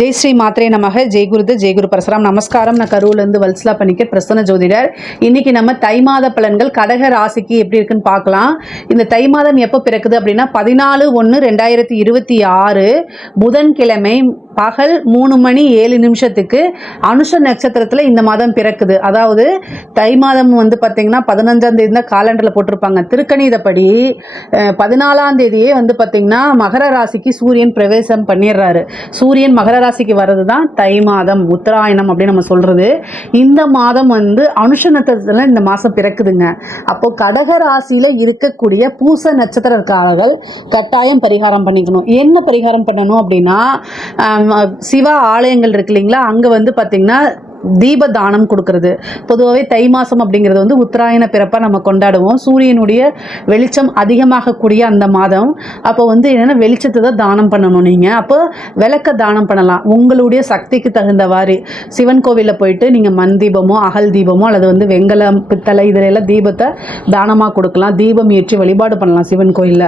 ஜெய் ஸ்ரீ மாத்ரே நமக. ஜெய் குரு பரசுராம். நமஸ்காரம். நான் கரூர்லேருந்து வல்சலா பணிக்கர், பிரசன்ன ஜோதிடர். இன்னைக்கு நம்ம தை மாத பலன்கள் கடக ராசிக்கு எப்படி இருக்குன்னு பார்க்கலாம். இந்த தை மாதம் எப்போ பிறக்குது அப்படின்னா 14/1/2026 புதன்கிழமை பகல் 3:07 அனுஷ நட்சத்திரத்தில் இந்த மாதம் பிறக்குது. அதாவது தை மாதம் வந்து பார்த்தீங்கன்னா 15ஆம் தேதி தான் காலண்டரில் போட்டிருப்பாங்க. திருக்கணிதப்படி 14ஆம் தேதியே வந்து பார்த்தீங்கன்னா மகர ராசிக்கு சூரியன் பிரவேசம் பண்ணிடுறாரு. சூரியன் மகர ராசிக்கு வர்றது தான் தை மாதம், உத்தராயணம் அப்படின்னு நம்ம சொல்றது. இந்த மாதம் வந்து அனுஷ நட்சத்திரத்தில் இந்த மாதம் பிறக்குதுங்க. அப்போ கடக ராசியில இருக்கக்கூடிய பூச நட்சத்திரக்காரர்கள் கட்டாயம் பரிகாரம் பண்ணிக்கணும். என்ன பரிகாரம் பண்ணணும் அப்படின்னா, சிவ ஆலயங்கள் இருக்கு இல்லைங்களா, அங்க வந்து பாத்தீங்கன்னா தீப தானம் கொடுக்கறது. பொதுவாகவே தை மாதம் அப்படிங்கிறது வந்து உத்தராயண பிறப்பாக நம்ம கொண்டாடுவோம். சூரியனுடைய வெளிச்சம் அதிகமாகக்கூடிய அந்த மாதம். அப்போ வந்து என்னென்னா வெளிச்சத்தை தான் தானம் பண்ணணும். நீங்கள் அப்போ விளக்க தானம் பண்ணலாம். உங்களுடைய சக்திக்கு தகுந்தவாறு சிவன் கோவிலில் போயிட்டு நீங்கள் மண் தீபமோ அகல் தீபமோ அல்லது வந்து வெங்கலம் பித்தளை இதிலெல்லாம் தீபத்தை தானமாக கொடுக்கலாம். தீபம் ஏற்றி வழிபாடு பண்ணலாம் சிவன் கோயிலில்.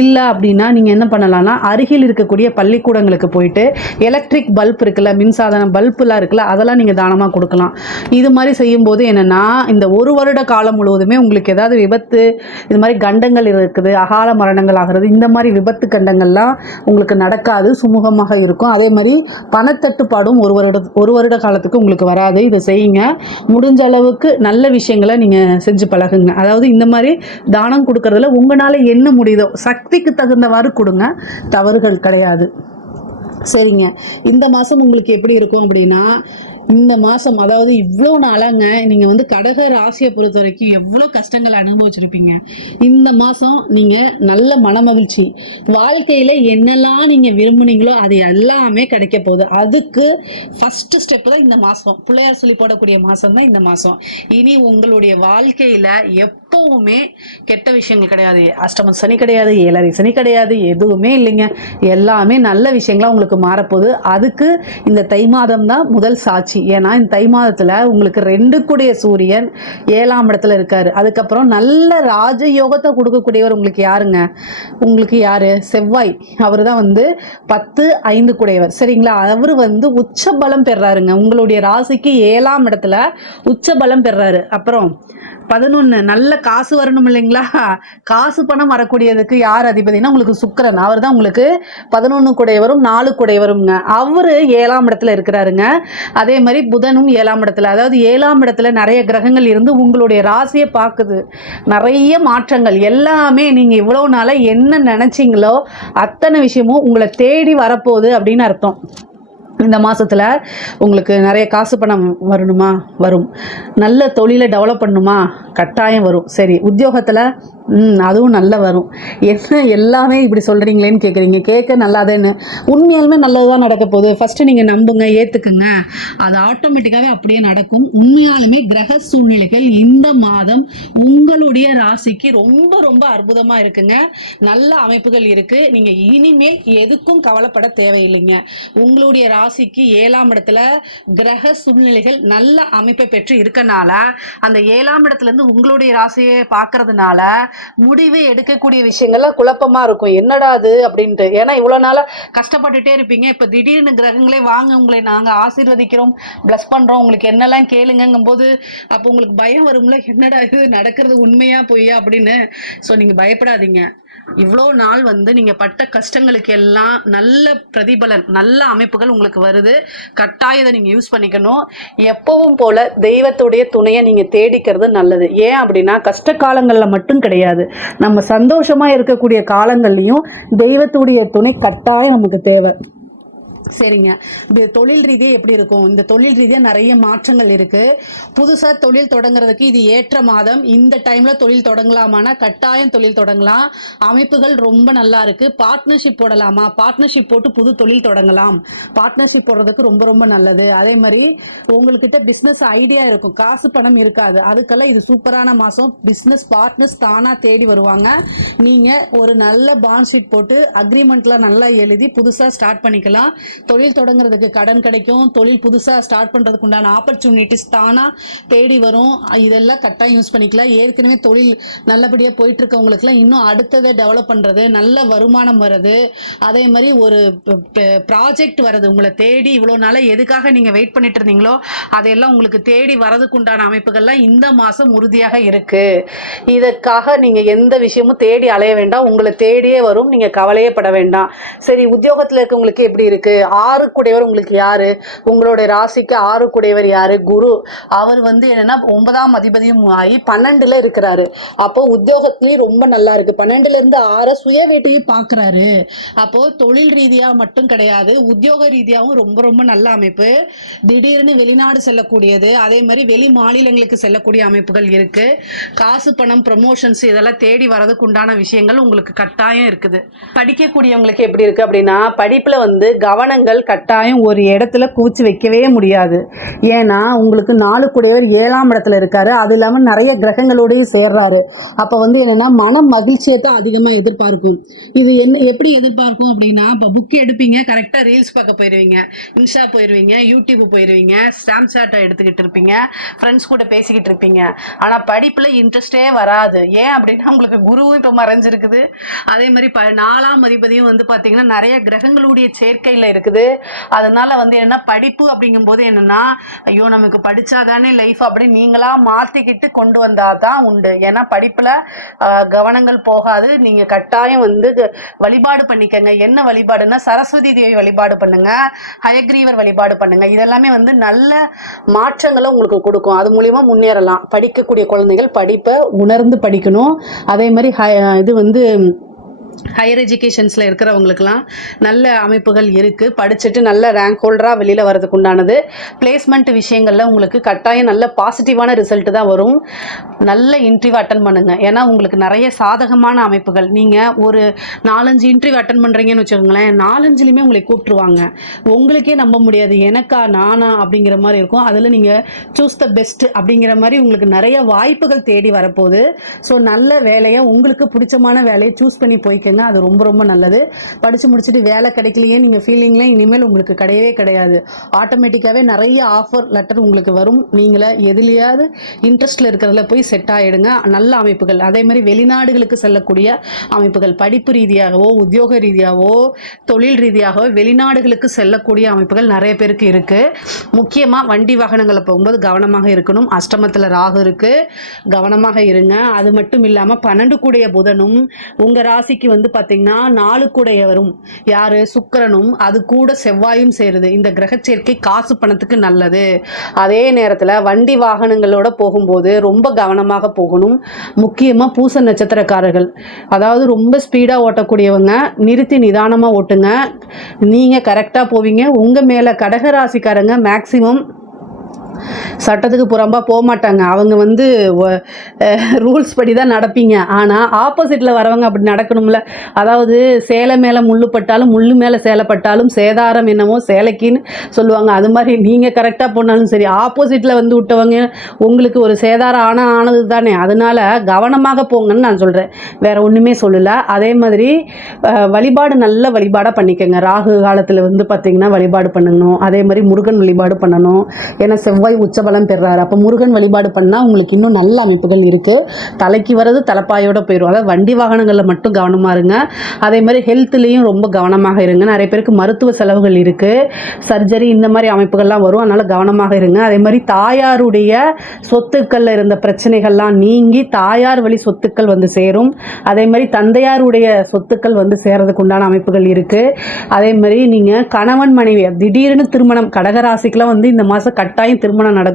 இல்லை அப்படின்னா நீங்கள் என்ன பண்ணலாம்னா, அருகில் இருக்கக்கூடிய பள்ளிக்கூடங்களுக்கு போயிட்டு எலக்ட்ரிக் பல்ப் இருக்குல்ல, மின்சாதன பல்புலாம் இருக்குல்ல, அதெல்லாம் நீங்கள் தானம் கொடுக்கலாம். இது மாதிரி செய்யும் போது என்னன்னா, இந்த ஒரு வருட காலம் முழுவதுமே உங்களுக்கு ஏதாவது விபத்து, இது மாதிரி கண்டங்கள் இருக்குது, அகால மரணங்கள் ஆகிறது, இந்த மாதிரி விபத்து கண்டங்கள்லாம் உங்களுக்கு நடக்காது, சுமூகமாக இருக்கும். அதே மாதிரி பணத்தட்டுப்பாடும் ஒரு வருட காலத்துக்கு உங்களுக்கு வராது. இதை செய்யுங்க. முடிஞ்ச அளவுக்கு நல்ல விஷயங்களை நீங்க செஞ்சு பழகுங்க. அதாவது இந்த மாதிரி தானம் கொடுக்கறதுல உங்களால என்ன முடியுதோ சக்திக்கு தகுந்தவாறு கொடுங்க, தவறுகள் கிடையாது. சரிங்க. இந்த மாதம் உங்களுக்கு எப்படி இருக்கும் அப்படின்னா, இந்த மாதம் அதாவது இவ்வளோ நாளாங்க நீங்கள் வந்து கடக ராசியை பொறுத்த வரைக்கும் எவ்வளோ கஷ்டங்களை அனுபவிச்சிருப்பீங்க. இந்த மாதம் நீங்கள் நல்ல மனமகிழ்ச்சி, வாழ்க்கையில் என்னெல்லாம் நீங்கள் விரும்புனீங்களோ அது எல்லாமே கிடைக்க போகுது. அதுக்கு ஃபஸ்ட்டு ஸ்டெப்பு தான் இந்த மாதம். பிள்ளையார் சொல்லி போடக்கூடிய மாதம் தான் இந்த மாதம். இனி உங்களுடைய வாழ்க்கையில் எப்பவுமே கெட்ட விஷயங்கள் கிடையாது. அஷ்டம சனி கிடையாது, 7.5 சனி கிடையாது, எதுவுமே இல்லைங்க. எல்லாமே நல்ல விஷயங்களா உங்களுக்கு மாறப்போகுது. அதுக்கு இந்த தை மாதம் தான் முதல் சாட்சி. ஏன்னா இந்த தை மாதத்துல உங்களுக்கு 2 கூடிய சூரியன் 7ஆம் இடத்துல இருக்காரு. அதுக்கப்புறம் நல்ல ராஜயோகத்தை கொடுக்கக்கூடியவர் உங்களுக்கு யாருங்க? உங்களுக்கு யாரு? செவ்வாய். அவரு தான் வந்து 10/5 கூடையவர். சரிங்களா? அவரு வந்து உச்ச பலம் பெறாருங்க. உங்களுடைய ராசிக்கு 7ஆம் இடத்துல உச்ச பலம் பெறாரு. அப்புறம் 11 நல்ல காசு வரணும் இல்லைங்களா? காசு பணம் வரக்கூடியதுக்கு யார் அதிபதினா உங்களுக்கு சுக்கிரன். அவர் தான் உங்களுக்கு 11 கூடையவரும் 4 கூடையவருங்க. அவரு 7ஆம் இடத்துல இருக்கிறாருங்க. அதே மாதிரி புதனும் 7ஆம் இடத்துல. அதாவது 7ஆம் இடத்துல நிறைய கிரகங்கள் இருந்து உங்களுடைய ராசியை பார்க்குது. நிறைய மாற்றங்கள் எல்லாமே நீங்க இவ்வளவு நாளா என்ன நினைச்சீங்களோ அத்தனை விஷயமும் உங்களை தேடி வரப்போகுது அப்படின்னு அர்த்தம். இந்த மாதத்தில் உங்களுக்கு நிறைய காசு பணம் வரணுமா? வரும். நல்ல தொழிலை டெவலப் பண்ணணுமா? கட்டாயம் வரும். சரி, உத்தியோகத்தில் அதுவும் நல்லா வரும். என்ன எல்லாமே இப்படி சொல்கிறீங்களேன்னு கேட்குறீங்க. கேட்க நல்லாதேன்னு. உண்மையாலுமே நல்லது தான் நடக்க போகுது. ஃபஸ்ட்டு நீங்கள் நம்புங்க, ஏற்றுக்குங்க, அது ஆட்டோமேட்டிக்காகவே அப்படியே நடக்கும். உண்மையாலுமே கிரக சூழ்நிலைகள் இந்த மாதம் உங்களுடைய ராசிக்கு ரொம்ப ரொம்ப அற்புதமாக இருக்குங்க. நல்ல அமைப்புகள் இருக்குது. நீங்கள் இனிமேல் எதுக்கும் கவலைப்பட தேவையில்லைங்க. உங்களுடைய ராசிக்கு 7ஆம் இடத்துல கிரக சூழ்நிலைகள் நல்ல அமைப்பை பெற்று இருக்கனால அந்த 7ஆம் இடத்துல இருந்து உங்களுடைய ராசியை பார்க்கறதுனால முடிவு எடுக்கக்கூடிய விஷயங்கள்லாம் குழப்பமா இருக்கும். என்னடா அது அப்படின்ட்டு. ஏன்னா இவ்வளவு நாளா கஷ்டப்பட்டுட்டே இருப்பீங்க. இப்ப திடீர்னு கிரகங்களே வாங்க, உங்களை நாங்க ஆசீர்வதிக்கிறோம், பிளஸ் பண்றோம், உங்களுக்கு என்னெல்லாம் கேளுங்கும் போது அப்போ உங்களுக்கு பயம் வரும்ல, என்னடா இது நடக்கிறது உண்மையா பொய்யா அப்படின்னு. ஸோ நீங்க பயப்படாதீங்க. இவ்வளோ நாள் வந்து நீங்கள் பட்ட கஷ்டங்களுக்கு எல்லாம் நல்ல பிரதிபலன், நல்ல அமைப்புகள் உங்களுக்கு வருது. கட்டாயம் இதை நீங்கள் யூஸ் பண்ணிக்கணும். எப்பவும் போல தெய்வத்துடைய துணையை நீங்கள் தேடிக்கிறது நல்லது. ஏன் அப்படின்னா கஷ்ட காலங்களில் மட்டும் கிடையாது, நம்ம சந்தோஷமாக இருக்கக்கூடிய காலங்கள்லையும் தெய்வத்துடைய துணை கட்டாயம் நமக்கு தேவை. சரிங்க. இது தொழில் ரீதியாக எப்படி இருக்கும்? இந்த தொழில் ரீதியாக நிறைய மாற்றங்கள் இருக்கு. புதுசாக தொழில் தொடங்குறதுக்கு இது ஏற்ற மாதம். இந்த டைம்ல தொழில் தொடங்கலாமானா கட்டாயம் தொழில் தொடங்கலாம். அமைப்புகள் ரொம்ப நல்லா இருக்கு. பார்ட்னர்ஷிப் போடலாமா? பார்ட்னர்ஷிப் போட்டு புது தொழில் தொடங்கலாம். பார்ட்னர்ஷிப் போடுறதுக்கு ரொம்ப ரொம்ப நல்லது. அதே மாதிரி உங்கள்கிட்ட பிஸ்னஸ் ஐடியா இருக்கும், காசு பணம் இருக்காது, அதுக்கெல்லாம் இது சூப்பரான மாதம். பிஸ்னஸ் பார்ட்னர்ஸ் தானாக தேடி வருவாங்க. நீங்கள் ஒரு நல்ல பாண்ட் ஷீட் போட்டு அக்ரிமெண்ட்லாம் நல்லா எழுதி புதுசாக ஸ்டார்ட் பண்ணிக்கலாம். தொழில் தொடங்குறதுக்கு கடன் கிடைக்கும், தொழில் புதுசாக ஸ்டார்ட் பண்ணுறதுக்கு உண்டான ஆப்பர்ச்சுனிட்டிஸ் தானாக தேடி வரும். இதெல்லாம் கட்டாயம் யூஸ் பண்ணிக்கலாம். ஏற்கனவே தொழில் நல்லபடியாக போயிட்டு இருக்கவங்களுக்குலாம் இன்னும் அடுத்ததை டெவலப் பண்ணுறது, நல்ல வருமானம் வருது, அதே மாதிரி ஒரு ப்ராஜெக்ட் வருது உங்களை தேடி. இவ்வளோ நாளாக எதுக்காக நீங்கள் வெயிட் பண்ணிட்டு இருந்தீங்களோ அதையெல்லாம் உங்களுக்கு தேடி வரதுக்கு உண்டான அமைப்புகள்லாம் இந்த மாதம் உறுதியாக இருக்கு. இதற்காக நீங்கள் எந்த விஷயமும் தேடி அலைய வேண்டாம், உங்களை தேடியே வரும், நீங்கள் கவலையே பட வேண்டாம். சரி, உத்தியோகத்தில் இருக்கவங்களுக்கு எப்படி இருக்கு? 6 கூடையவர் உங்களுக்கு யாரு? உங்களுடைய ராசிக்கு 6 கூடையவர் யாரு? குரு. அவர் வந்து என்னன்னா 9ஆம் அதிபதியும் ஆகி 12ல இருக்கிறாரு. அப்போ உத்தியோகத்திலேயும் ரொம்ப நல்லா இருக்கு. 12ல இருந்து 6 சுய வீட்டையும் பார்க்கறாரு. அப்போ தொழில் ரீதியா மட்டும் கிடையாது, உத்தியோக ரீதியாகவும் ரொம்ப ரொம்ப நல்ல அமைப்பு. திடீர்னு வெளிநாடு செல்லக்கூடியது, அதே மாதிரி வெளி மாநிலங்களுக்கு செல்லக்கூடிய அமைப்புகள் இருக்கு. காசு பணம் ப்ரமோஷன்ஸ் இதெல்லாம் தேடி வரதுக்கு உண்டான விஷயங்கள் உங்களுக்கு கட்டாயம் இருக்குது. படிக்கக்கூடியவங்களுக்கு எப்படி இருக்கு அப்படின்னா, படிப்புல வந்து கவனங்கள் கட்டாயம் ஒரு இடத்துல கூச்சி வைக்கவே முடியாது. ஏன்னா உங்களுக்கு 4 கூடையவர் 7ஆம் இடத்துல இருக்காரு. அது இல்லாம நிறைய கிரகங்களோடய சேர்றாரு. அப்ப வந்து என்னன்னா மன மகிழ்ச்சியை தான் அதிகமா எதிர்பார்க்கும். இது என்ன எப்படி எதிர்பார்க்கும் அப்படின்னா, இப்போ புக் எடுப்பீங்க, கரெக்டா ரீல்ஸ் பார்க்க போயிருவீங்க, இன்ஸ்டா போயிருவீங்க, யூடியூப் போயிருவீங்க, ஸ்னாப்சாட்டை எடுத்துக்கிட்டு இருப்பீங்க, ஃப்ரெண்ட்ஸ் கூட பேசிக்கிட்டு இருப்பீங்க. ஆனா படிப்புல இன்ட்ரெஸ்டே வராது. ஏன் அப்படின்னா உங்களுக்கு குருவும் இப்போ மறைஞ்சிருக்குது. அதே மாதிரி 4ஆம் அதிபதியும் வந்து பாத்தீங்கன்னா நிறைய கிரகங்களுடைய சேர்க்கையில இருக்குது. அதனால வந்து என்னன்னா படிப்பு அப்படிங்கும் போது என்னன்னா, ஐயோ நமக்கு படிச்சாதானே லைஃப் அப்படின்னு நீங்களா மாத்திக்கிட்டு கொண்டு வந்தாதான் உண்டு. ஏன்னா படிப்புல கவனங்கள் போகாது. நீங்க கட்டாயம் வந்து வழிபாடு பண்ணிக்கங்க. என்ன வழிபாடுன்னா, சரஸ்வதி தேவி வழிபாடு பண்ணுங்க, ஹயக்ரீவர் வழிபாடு பண்ணுங்க. இதெல்லாமே வந்து நல்ல மாற்றங்களை உங்களுக்கு கொடுக்கும். அது மூலியமா முன்னேறலாம். படிக்கக்கூடிய குழந்தைகள் படிப்பை உணர்ந்து படிக்கணும். அதே மாதிரி இது வந்து ஹையர் எஜுகேஷன்ஸில் இருக்கிறவங்களுக்குலாம் நல்ல அமைப்புகள் இருக்குது. படிச்சுட்டு நல்ல ரேங்க் ஹோல்டராக வெளியில் வரதுக்கு உண்டானது. பிளேஸ்மெண்ட் விஷயங்களில் உங்களுக்கு கட்டாயம் நல்ல பாசிட்டிவான ரிசல்ட் தான் வரும். நல்ல இன்டர்வியூ அட்டன் பண்ணுங்கள். ஏன்னா உங்களுக்கு நிறைய சாதகமான அமைப்புகள். நீங்கள் ஒரு 4-5 இன்டர்வியூ அட்டன் பண்ணுறீங்கன்னு வச்சுக்கோங்களேன், 4-5லையுமே உங்களை கூப்பிட்டுருவாங்க. உங்களுக்கே நம்ப முடியாது, எனக்கா நானா அப்படிங்கிற மாதிரி இருக்கும். அதில் நீங்கள் சூஸ் த பெஸ்ட் அப்படிங்கிற மாதிரி உங்களுக்கு நிறைய வாய்ப்புகள் தேடி வரப்போகுது. ஸோ நல்ல வேலையை, உங்களுக்கு பிடிச்சமான வேலையை சூஸ் பண்ணி போய்க்கங்க. அது ரொம்ப ரொம்ப நல்லது. படித்து முடிச்சுட்டு வேலை கிடைக்கலையே நீங்கள் ஃபீலிங்லாம் இனிமேல் உங்களுக்கு கிடையவே கிடையாது. ஆட்டோமேட்டிக்காகவே நிறைய ஆஃபர் லெட்டர் உங்களுக்கு வரும். நீங்களே எதுலையாவது இன்ட்ரெஸ்ட்டில் இருக்கிறதுல போய் செட் ஆகிடுங்க. நல்ல அமைப்புகள். அதே மாதிரி வெளிநாடுகளுக்கு செல்லக்கூடிய அமைப்புகள், படிப்பு ரீதியாகவோ உத்தியோக ரீதியாகவோ தொழில் ரீதியாகவோ வெளிநாடுகளுக்கு செல்லக்கூடிய அமைப்புகள் நிறைய பேருக்கு இருக்குது. முக்கியமாக வண்டி வாகனங்களை போகும்போது கவனமாக இருக்கணும். அஷ்டமத்தில் ராகு இருக்குது, கவனமாக இருங்க. அது மட்டும் இல்லாமல் 12 கூடைய புதனும் உங்கள் ராசிக்கு வந்து பார்த்தீங்கன்னா 4 கூடையவரும் யாரு? சுக்கிரனும், அது கூட செவ்வாயும் சேருது. இந்த கிரக சேர்க்கை காசு பணத்துக்கு நல்லது. அதே நேரத்தில் வண்டி வாகனங்களோட போகும்போது ரொம்ப கவனமாக போகணும். முக்கியமாக பூச நட்சத்திரக்காரர்கள், அதாவது ரொம்ப ஸ்பீடாக ஓட்டக்கூடியவங்க, நிறுத்தி நிதானமாக ஓட்டுங்க. நீங்கள் கரெக்டாக போவீங்க. உங்கள் மேலே கடகராசிக்காரங்க மேக்சிமம் சட்டத்துக்கு புறம்பா போக மாட்டாங்க. அவங்க வந்து ரூல்ஸ் படி தான் நடப்பீங்க. ஆனால் ஆப்போசிட்டில் வரவங்க அப்படி நடக்கணும்ல. அதாவது சேலை மேலே முள்ளு பட்டாலும் முள்ளு மேலே சேலை பட்டாலும் சேதாரம் என்னமோ சேலைக்குன்னு சொல்லுவாங்க. அது மாதிரி நீங்கள் கரெக்டாக போனாலும் சரி, ஆப்போசிட்டில் வந்து விட்டவங்க உங்களுக்கு ஒரு சேதாரம் ஆனது தானே. அதனால கவனமாக போங்கன்னு நான் சொல்கிறேன், வேற ஒன்றுமே சொல்லலை. அதே மாதிரி வழிபாடு நல்ல வழிபாடாக பண்ணிக்கோங்க. ராகு காலத்தில் வந்து பார்த்திங்கன்னா வழிபாடு பண்ணணும். அதே மாதிரி முருகன் வழிபாடு பண்ணணும். ஏன்னா செவ்வாய் உச்சபலம் பெறாரு. அப்போ முருகன் வழிபாடு பண்ணால் உங்களுக்கு இன்னும் நல்ல அமைப்புகள் இருக்குது. தலைக்கு வர்றது தலைப்பாயோட போயிடும். அதாவது வண்டி வாகனங்களில் மட்டும் கவனமாக இருங்க. அதே மாதிரி ஹெல்த்லேயும் ரொம்ப கவனமாக இருங்க. நிறைய பேருக்கு மருத்துவ செலவுகள் இருக்குது, சர்ஜரி இந்த மாதிரி அமைப்புகள்லாம் வரும். அதனால் கவனமாக இருங்க. அதே மாதிரி தாயாருடைய சொத்துக்களில் இருந்த பிரச்சனைகள்லாம் நீங்கி தாயார் வழி சொத்துக்கள் வந்து சேரும். அதே மாதிரி தந்தையாருடைய சொத்துக்கள் வந்து சேர்றதுக்கு உண்டான அமைப்புகள் இருக்குது. அதே மாதிரி நீங்கள் கணவன் மனைவி திடீர்னு திருமணம், கடகராசிக்கெலாம் வந்து இந்த மாதம் கட்டாயம் திருமணம் நடக்கும்.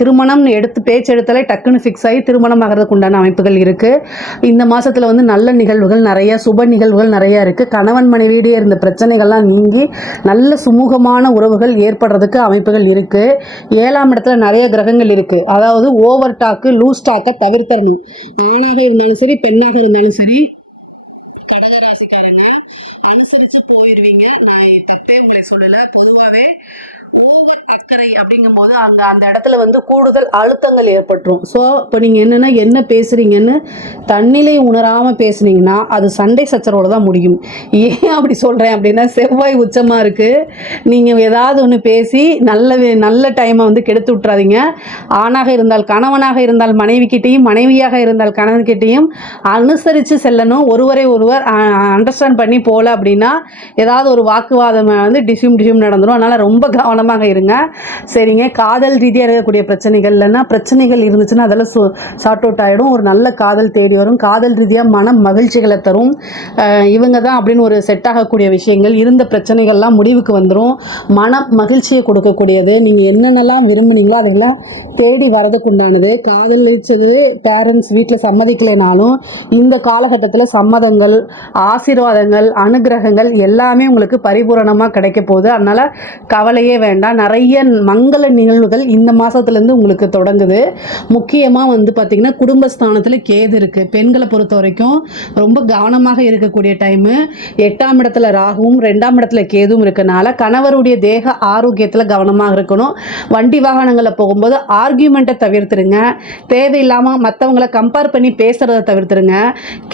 திருமணம் பேச்சு எடுத்தாலே டக்குன்னு ஃபிக்ஸ் ஆகி திருமணம் ஆகிறதுக்கு உண்டான அமைப்புகள் இருக்குது. இந்த மாதத்தில் வந்து நல்ல நிகழ்வுகள் நிறைய, சுப நிகழ்வுகள் நிறைய இருக்குது. கணவன் மனைவியிடையே இருந்த பிரச்சனைகள்லாம் நீங்கி நல்ல சுமூகமான உறவுகள் ஏற்படுறதுக்கு அமைப்புகள் இருக்குது. 7ஆம் இடத்துல நிறைய கிரகங்கள் இருக்குது. அதாவது ஓவர் டாக்கு, லூஸ் டாக்கை தவிர்த்தரணும். ஆணாக இருந்தாலும் சரி, பெண்ணாக இருந்தாலும் சரி, கடகராசிக்காரங்க அனுசரித்து போயிடுவீங்க. நான் தப்பே உங்களை சொல்லலை. பொதுவாகவே ஓவர் அக்கறை அப்படிங்கும்போது அந்த இடத்துல வந்து கூடுதல் அழுத்தங்கள் ஏற்பட்டுரும். ஸோ இப்போ நீங்கள் என்னென்னா என்ன பேசுகிறீங்கன்னு தன்னிலை உணராமல் பேசுனீங்கன்னா அது சண்டை சச்சரவோடு தான் முடியும். ஏன் அப்படி சொல்கிறேன் அப்படின்னா, செவ்வாய் உச்சமாக இருக்குது. நீங்கள் ஏதாவது ஒன்று பேசி நல்ல டைமை வந்து கெடுத்து விட்றாதீங்க. ஆணாக இருந்தால் கணவனாக இருந்தால் மனைவிக்கிட்டேயும், மனைவியாக இருந்தால் கணவன்கிட்டையும் அனுசரித்து செல்லணும். ஒருவர் அண்டர்ஸ்டாண்ட் பண்ணி போகல அப்படின்னா ஏதாவது ஒரு வாக்குவாதம் வந்து டிஷ்யூம் நடந்துடும். அதனால் ரொம்ப கவனமாக இருங்க. சரிங்க. காதல் ரீதியாக இருக்கக்கூடிய பிரச்சனைகள் இல்லைன்னா பிரச்சனைகள் இருந்துச்சுன்னா அதெல்லாம் ஷார்ட் அவுட் ஆகிடும். ஒரு நல்ல காதல் தேடி வரும். காதல் ரீதியாக மன மகிழ்ச்சிகளை தரும். இவங்க தான் அப்படின்னு ஒரு செட் ஆகக்கூடிய விஷயங்கள். இருந்த பிரச்சனைகள்லாம் முடிவுக்கு வந்துடும். மன மகிழ்ச்சியை கொடுக்கக்கூடியது. நீங்கள் என்னென்னலாம் விரும்புனீங்களோ அதையெல்லாம் தேடி வரதுக்கு உண்டானது. காதலிச்சது பேரண்ட்ஸ் வீட்டில் சம்மதிக்கலைனாலும் இந்த காலகட்டத்தில் சம்மதங்கள், ஆசீர்வாதங்கள், அனுகிரகங்கள் எல்லாமே உங்களுக்கு பரிபூரணமாக கிடைக்க போகுது. அதனால் கவலையே வேண்டாம். நிறைய மங்கள நிகழ்வுகள் இந்த மாதத்துலேருந்து உங்களுக்கு தொடங்குது. முக்கியமாக வந்து பார்த்திங்கன்னா குடும்பஸ்தானத்தில் கேது இருக்குது. பெண்களை பொறுத்த வரைக்கும் ரொம்ப கவனமாக இருக்கக்கூடிய டைமு. 8ஆம் இடத்துல ராகுவும் 2ஆம் இடத்துல கேதுவும் இருக்கனால கணவருடைய தேக ஆரோக்கியத்தில் கவனமாக இருக்கணும். வண்டி வாகனங்களில் போகும்போது ஆர்கியூமெண்ட்டை தவிர்த்துருங்க. தேவையில்லாமல் மற்றவங்களை கம்பேர் பண்ணி பேசுகிறத தவிர்த்துருங்க.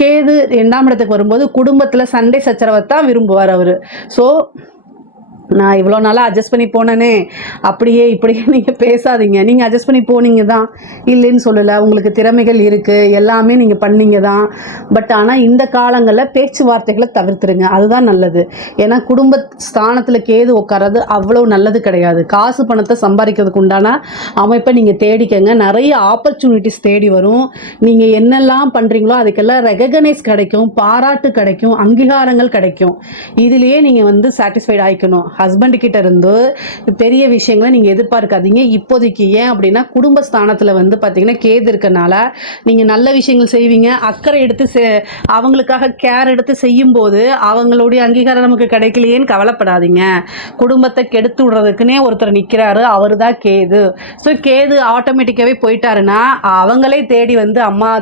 கேது 2ஆம் இடத்துக்கு வரும்போது குடும்பத்தில் சண்டை சச்சரவை தான் விரும்புவார் அவர். ஸோ நான் இவ்வளோ நாளாக அட்ஜஸ்ட் பண்ணி போனேனே அப்படியே இப்படியே நீங்கள் பேசாதீங்க. நீங்கள் அட்ஜஸ்ட் பண்ணி போனீங்க தான், இல்லைன்னு சொல்லலை. உங்களுக்கு திறமைகள் இருக்குது, எல்லாமே நீங்கள் பண்ணீங்க தான். பட் ஆனால் இந்த காலங்களில் பேச்சுவார்த்தைகளை தவிர்த்துருங்க. அதுதான் நல்லது. ஏன்னா குடும்ப ஸ்தானத்தில் கேது உட்கார்றது அவ்வளோ நல்லது கிடையாது. காசு பணத்தை சம்பாதிக்கிறதுக்கு உண்டான அமைப்பை நீங்கள் தேடிக்கங்க. நிறைய ஆப்பர்ச்சுனிட்டிஸ் தேடி வரும். நீங்கள் என்னெல்லாம் பண்ணுறீங்களோ அதுக்கெல்லாம் ரெகக்னைஸ் கிடைக்கும், பாராட்டு கிடைக்கும், அங்கீகாரங்கள் கிடைக்கும். இதுலேயே நீங்கள் வந்து சாட்டிஸ்ஃபைட் ஆகிக்கணும். ஹஸ்பண்ட் கிட்ட இருந்து பெரிய விஷயங்களை நீங்கள் எதிர்பார்க்காதீங்க இப்போதைக்கு. ஏன் அப்படின்னா குடும்பஸ்தானத்தில் வந்து பார்த்தீங்கன்னா கேது இருக்கனால நீங்கள் நல்ல விஷயங்கள் செய்வீங்க. அக்கறை எடுத்து அவங்களுக்காக கேர் எடுத்து செய்யும்போது அவங்களுடைய அங்கீகாரம் நமக்கு கிடைக்கலையேன்னு கவலைப்படாதீங்க. குடும்பத்தை கெடுத்து விடுறதுக்குன்னே ஒருத்தர் நிற்கிறாரு, அவர் தான் கேது. ஸோ கேது ஆட்டோமேட்டிக்காகவே போயிட்டாருன்னா அவங்களே தேடி வந்து அம்மா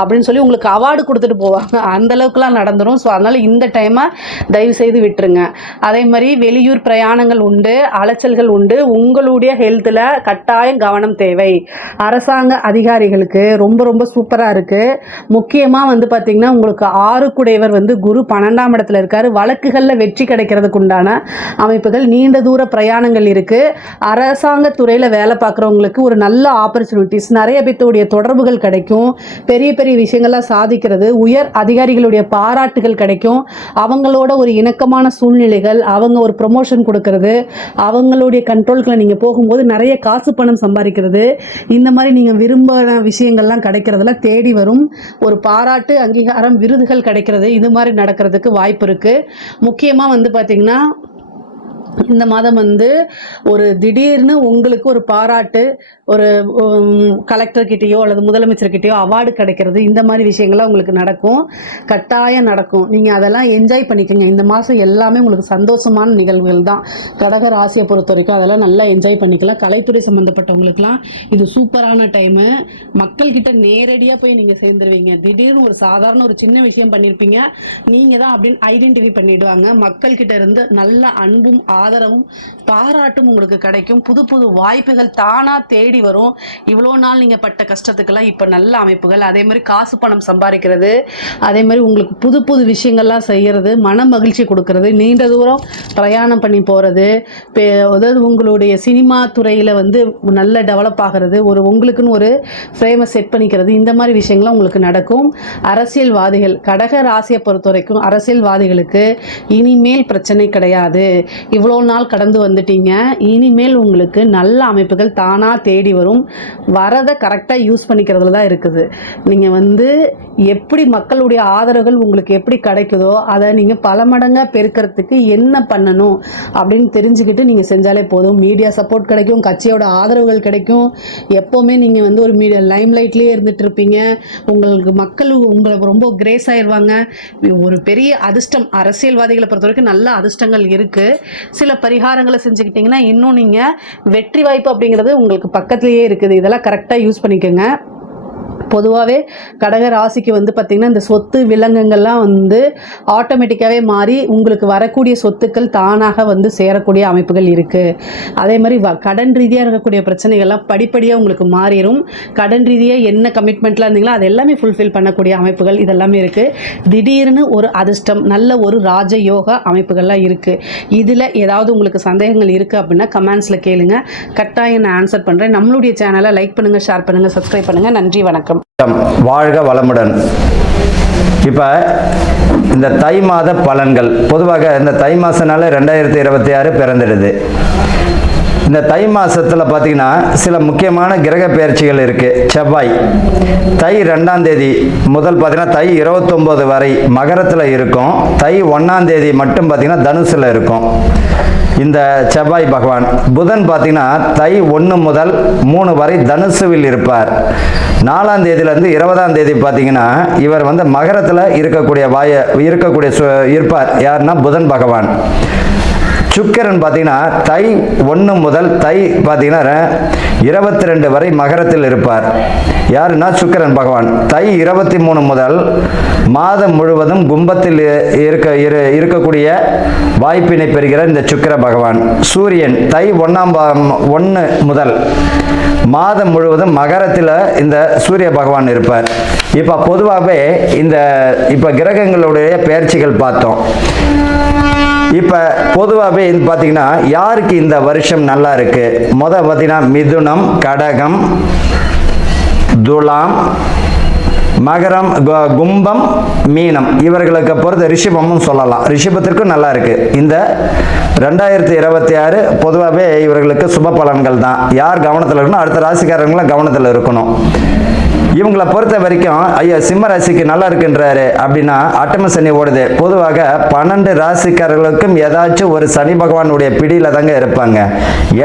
அப்படின்னு சொல்லி உங்களுக்கு அவார்டு கொடுத்துட்டு போவாங்க. அந்தளவுக்குலாம் நடந்துடும். ஸோ அதனால் இந்த டைமை தயவு செய்து விட்டுருங்க. அதே மாதிரி வெளியூர் பிரயாணங்கள் உண்டு, அலைச்சல்கள் உண்டு. உங்களுடைய ஹெல்த்தில் கட்டாயம் கவனம் தேவை. அரசாங்க அதிகாரிகளுக்கு ரொம்ப ரொம்ப சூப்பராக இருக்குது. முக்கியமாக வந்து பார்த்திங்கன்னா உங்களுக்கு 6 வந்து குரு 12ஆம் இடத்துல இருக்கார். வழக்குகளில் வெற்றி கிடைக்கிறதுக்கு உண்டான அமைப்புகள். நீண்ட தூர பிரயாணங்கள் இருக்குது. அரசாங்க துறையில் வேலை பார்க்குறவங்களுக்கு ஒரு நல்ல ஆப்பர்ச்சுனிட்டிஸ், நிறைய பேர்த்துடைய தொடர்புகள் கிடைக்கும். பெரிய பெரிய விஷயங்கள்லாம் சாதிக்கிறது. உயர் அதிகாரிகளுடைய பாராட்டுகள் கிடைக்கும். அவங்களோட ஒரு இணக்கமான சூழ்நிலைகள், அவங்க ஒரு ப்ரொமோஷன் கொடுக்கறது, அவங்களுடைய கண்ட்ரோல்களை நீங்கள் போகும்போது நிறைய காசு பணம் சம்பாதிக்கிறது, இந்த மாதிரி நீங்கள் விரும்பின விஷயங்கள்லாம் கிடைக்கிறதுல தேடி வரும். ஒரு பாராட்டு, அங்கீகாரம், விருதுகள் கிடைக்கிறது, இது மாதிரி நடக்கிறதுக்கு வாய்ப்பு இருக்குது. முக்கியமாக வந்து பார்த்திங்கன்னா இந்த மாதம் வந்து ஒரு திடீர்னு உங்களுக்கு ஒரு பாராட்டு, ஒரு கலெக்டர்கிட்டயோ அல்லது முதலமைச்சர்கிட்டயோ அவார்டு கிடைக்கிறது, இந்த மாதிரி விஷயங்கள்லாம் உங்களுக்கு நடக்கும். கட்டாயம் நடக்கும். நீங்கள் அதெல்லாம் என்ஜாய் பண்ணிக்கோங்க. இந்த மாதம் எல்லாமே உங்களுக்கு சந்தோஷமான நிகழ்வுகள் தான். கடக ராசியை பொறுத்த வரைக்கும் அதெல்லாம் நல்லா என்ஜாய் பண்ணிக்கலாம். கலைத்துறை சம்மந்தப்பட்டவங்களுக்குலாம் இது சூப்பரான டைமு. மக்கள்கிட்ட நேரடியாக போய் நீங்கள் சேர்ந்துருவீங்க. திடீர்னு ஒரு சாதாரண ஒரு சின்ன விஷயம் பண்ணியிருப்பீங்க, நீங்கள் தான் அப்படின்னு ஐடென்டிஃபை பண்ணிவிடுவாங்க. மக்கள்கிட்ட இருந்து நல்ல அன்பும் ஆதரவும் பாராட்டும் உங்களுக்கு கிடைக்கும். புது புது வாய்ப்புகள் தானாக தேடி வரும். இவ்வளோ நாள் நீங்கள் பட்ட கஷ்டத்துக்கெல்லாம் இப்போ நல்ல அமைப்புகள். அதே மாதிரி காசு பணம் சம்பாதிக்கிறது, அதே மாதிரி உங்களுக்கு புது புது விஷயங்கள்லாம் செய்கிறது, மன மகிழ்ச்சி கொடுக்கறது, நீண்ட தூரம் பிரயாணம் பண்ணி போகிறது, அதாவது உங்களுடைய சினிமா துறையில் வந்து நல்ல டெவலப் ஆகிறது, உங்களுக்குன்னு ஒரு ஃப்ரேமை செட் பண்ணிக்கிறது, இந்த மாதிரி விஷயங்கள்லாம் உங்களுக்கு நடக்கும். அரசியல்வாதிகள், கடக ராசியை பொறுத்த வரைக்கும் அரசியல்வாதிகளுக்கு இனிமேல் பிரச்சனை கிடையாது. இவ்வளோ நாள் கடந்து வந்துட்டீங்க. இனிமேல் உங்களுக்கு நல்ல அமைப்புகள் தானாக தேடி வரும். வரதை கரெக்டாக யூஸ் பண்ணிக்கிறதுல தான் இருக்குது. நீங்கள் வந்து எப்படி மக்களுடைய ஆதரவுகள் உங்களுக்கு எப்படி கிடைக்குதோ அதை நீங்கள் பல மடங்காக பெருக்கிறதுக்கு என்ன பண்ணணும் அப்படின்னு தெரிஞ்சுக்கிட்டு நீங்கள் செஞ்சாலே போதும். மீடியா சப்போர்ட் கிடைக்கும், கட்சியோட ஆதரவுகள் கிடைக்கும். எப்போவுமே நீங்கள் வந்து ஒரு மீடியா லைம் லைட்லேயே இருந்துட்டு இருப்பீங்க. உங்களுக்கு மக்கள் உங்களை ரொம்ப கிரேஸ் ஆயிடுவாங்க. ஒரு பெரிய அதிர்ஷ்டம். அரசியல்வாதிகளை பொறுத்த வரைக்கும் நல்ல அதிர்ஷ்டங்கள் இருக்குது. சில பரிகாரங்களை செஞ்சுக்கிட்டிங்கன்னா இன்னும் நீங்கள் வெற்றி வாய்ப்பு அப்படிங்கிறது உங்களுக்கு பக்கத்துலேயே இருக்குது. இதெல்லாம் கரெக்டாக யூஸ் பண்ணிக்கோங்க. பொதுவாகவே கடக ராசிக்கு வந்து பார்த்திங்கன்னா இந்த சொத்து விலங்குகள்லாம் வந்து ஆட்டோமேட்டிக்காகவே மாறி உங்களுக்கு வரக்கூடிய சொத்துக்கள் தானாக வந்து சேரக்கூடிய அமைப்புகள் இருக்குது. அதே மாதிரி கடன் ரீதியாக இருக்கக்கூடிய பிரச்சனைகள்லாம் படிப்படியாக உங்களுக்கு மாறிடும். கடன் ரீதியாக என்ன கமிட்மெண்ட்லாம் இருந்தீங்களோ அது எல்லாமே ஃபுல்ஃபில் பண்ணக்கூடிய அமைப்புகள் இதெல்லாமே இருக்குது. திடீர்னு ஒரு அதிர்ஷ்டம், நல்ல ஒரு ராஜயோக அமைப்புகள்லாம் இருக்குது. இதில் ஏதாவது உங்களுக்கு சந்தேகங்கள் இருக்குது அப்படின்னா கமெண்ட்ஸில் கேளுங்க, கட்டாயம் நான் ஆன்சர் பண்ணுறேன். நம்மளுடைய சேனலை லைக் பண்ணுங்கள், ஷேர் பண்ணுங்கள், சப்ஸ்கிரைப் பண்ணுங்கள். நன்றி, வணக்கம். வாழ்க வளமுடன். இப்போ இந்த தை மாத பலன்கள் பொதுவாக இந்த தை மாதனால 2026 பிறந்துடுது. இந்த தை மாதத்தில் பார்த்தீங்கன்னா சில முக்கியமான கிரக பெயர்ச்சிகள் இருக்குது. செவ்வாய் தை 2ஆம் தேதி முதல் பார்த்தீங்கன்னா தை 29 வரை மகரத்தில் இருக்கும். தை 1ஆம் தேதி மட்டும் பார்த்தீங்கன்னா தனுசில் இருக்கும் இந்த செவ்வாய் பகவான். புதன் பார்த்தீங்கன்னா தை 1 முதல் 3 வரை தனுசுவில் இருப்பார். 4ஆம் தேதியிலேருந்து 20ஆம் தேதி பார்த்தீங்கன்னா இவர் வந்து மகரத்தில் இருப்பார். யாருன்னா புதன் பகவான். சுக்கிரன் பார்த்தீங்கன்னா தை 1 முதல் தை பார்த்தீங்கன்னா 22 வரை மகரத்தில் இருப்பார். யாருன்னா சுக்கிரன் பகவான். தை 23 முதல் மாதம் முழுவதும் கும்பத்தில் இருக்கக்கூடிய வாய்ப்பினை பெறுகிற இந்த சுக்கிர பகவான். சூரியன் தை 1 முதல் மாதம் முழுவதும் மகரத்தில் இந்த சூரிய பகவான் இருப்பார். இப்போ பொதுவாகவே இப்போ கிரகங்களுடைய பெயர்ச்சிகள் பார்த்தோம். இப்போ பொதுவாகவே பார்த்தீங்கன்னா யாருக்கு இந்த வருஷம் நல்லா இருக்கு? பார்த்தீங்கன்னா மிதுனம், கடகம், துலாம், மகரம், கும்பம், மீனம் இவர்களுக்கு பொறுத்த ரிஷபமும் சொல்லலாம். ரிஷபத்திற்கும் நல்லா இருக்கு. இந்த 2026 பொதுவாகவே இவர்களுக்கு சுப பலன்கள் தான். யார் கவனத்தில் இருக்கணும்? அடுத்த ராசிக்காரங்களும் கவனத்தில் இருக்கணும். இவங்களை பொறுத்த வரைக்கும் ஐயா சிம்ம ராசிக்கு நல்லா இருக்குன்றாரு அப்படின்னா அட்டம சனி ஓடுது. பொதுவாக 12 ராசிக்காரர்களுக்கும் ஏதாச்சும் ஒரு சனி பகவானுடைய பிடியில தாங்க இருப்பாங்க.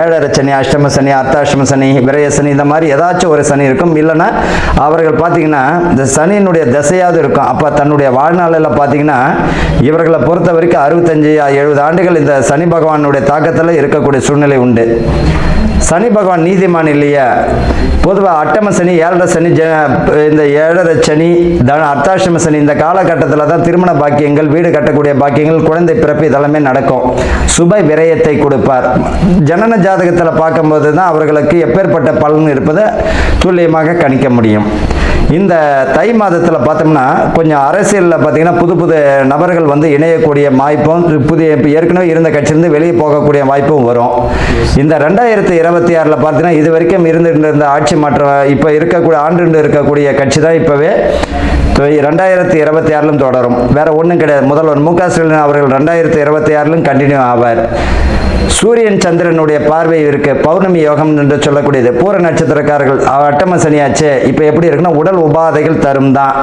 7 சனி, அஷ்டம சனி, அர்த்தாஷ்டம சனி, விரய சனி, இந்த மாதிரி ஏதாச்சும் ஒரு சனி இருக்கும். இல்லைன்னா அவர்கள் பார்த்தீங்கன்னா இந்த சனியினுடைய திசையாவது இருக்கும். அப்போ தன்னுடைய வாழ்நாளில் பார்த்தீங்கன்னா இவர்களை பொறுத்த வரைக்கும் 65-70 ஆண்டுகள் இந்த சனி பகவானுடைய தாக்கத்தில் இருக்கக்கூடிய சூழ்நிலை உண்டு. சனி பகவான் நீதிமான் இல்லையா? பொதுவாக அட்டம சனி, 7 சனி, இந்த 7 சனி, அர்த்தாஷ்டம சனி இந்த காலகட்டத்தில் தான் திருமண பாக்கியங்கள், வீடு கட்டக்கூடிய பாக்கியங்கள், குழந்தை பிறப்பு இதெல்லாமே நடக்கும். சுப விரயத்தை கொடுப்பார். ஜனன ஜாதகத்தில் பார்க்கும்போது தான் அவர்களுக்கு எப்பேற்பட்ட பலன் இருப்பதை துல்லியமாக கணிக்க முடியும். இந்த தை மாதத்தில் பார்த்தோம்னா கொஞ்சம் அரசியலில் பார்த்தீங்கன்னா புது புது நபர்கள் வந்து இணையக்கூடிய வாய்ப்பும், ஏற்கனவே இருந்த கட்சியிலிருந்து வெளியே போகக்கூடிய வாய்ப்பும் வரும். இந்த 2026 பார்த்தீங்கன்னா இது வரைக்கும் இருந்த ஆட்சி மாற்றம் இப்போ இருக்கக்கூடிய கட்சி தான் இப்போவே 2026 தொடரும். வேற ஒன்றும் கிடையாது. முதல்வர் மு.க. ஸ்டாலின் அவர்கள் 2026 கண்டினியூ ஆவார். சூரியன் சந்திரனுடைய பார்வை இருக்கு. பௌர்ணமி யோகம் என்று சொல்லக்கூடியது. பூர நட்சத்திரக்காரர்கள் அட்டம சனியாச்சு. இப்போ எப்படி இருக்குன்னா உடல் உபாதைகள் தரும் தான்.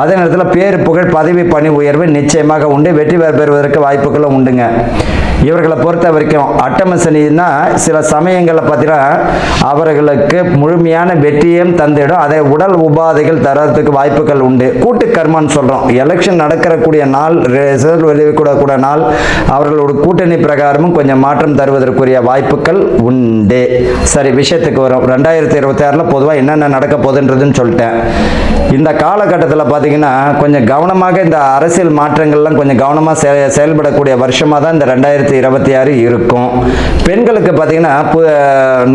அதே நேரத்தில் பேரு புகழ், பதவி, பணி உயர்வு நிச்சயமாக உண்டு. வெற்றி பெறுவதற்கு வாய்ப்புகளும் உண்டுங்க. இவர்களை பொறுத்த வரைக்கும் அட்டம சனின்னா சில சமயங்களில் பார்த்தீங்கன்னா அவர்களுக்கு முழுமையான வெற்றியும் தந்திடும். அதை உடல் உபாதைகள் தரத்துக்கு வாய்ப்புகள் உண்டு. கூட்டு கர்மான்னு சொல்கிறோம். எலெக்ஷன் நடக்கக்கூடிய நாள், ரிசல்ட் வெளியிடக்கூடிய நாள், அவர்களோட கூட்டணி பிரகாரமும் கொஞ்சம் மாற்றம் தருவதற்குரிய வாய்ப்புகள் உண்டு. சரி, விஷயத்துக்கு வரும். 2026 பொதுவாக என்னென்ன நடக்க போகுதுன்றதுன்னு சொல்லிட்டேன். இந்த காலகட்டத்தில் பார்த்தீங்கன்னா கொஞ்சம் கவனமாக இந்த அரசியல் மாற்றங்கள்லாம் கொஞ்சம் கவனமாக செயல்படக்கூடிய வருஷமாக தான் இந்த 2026 இருக்கும். பெண்களுக்கு பார்த்தீங்கன்னா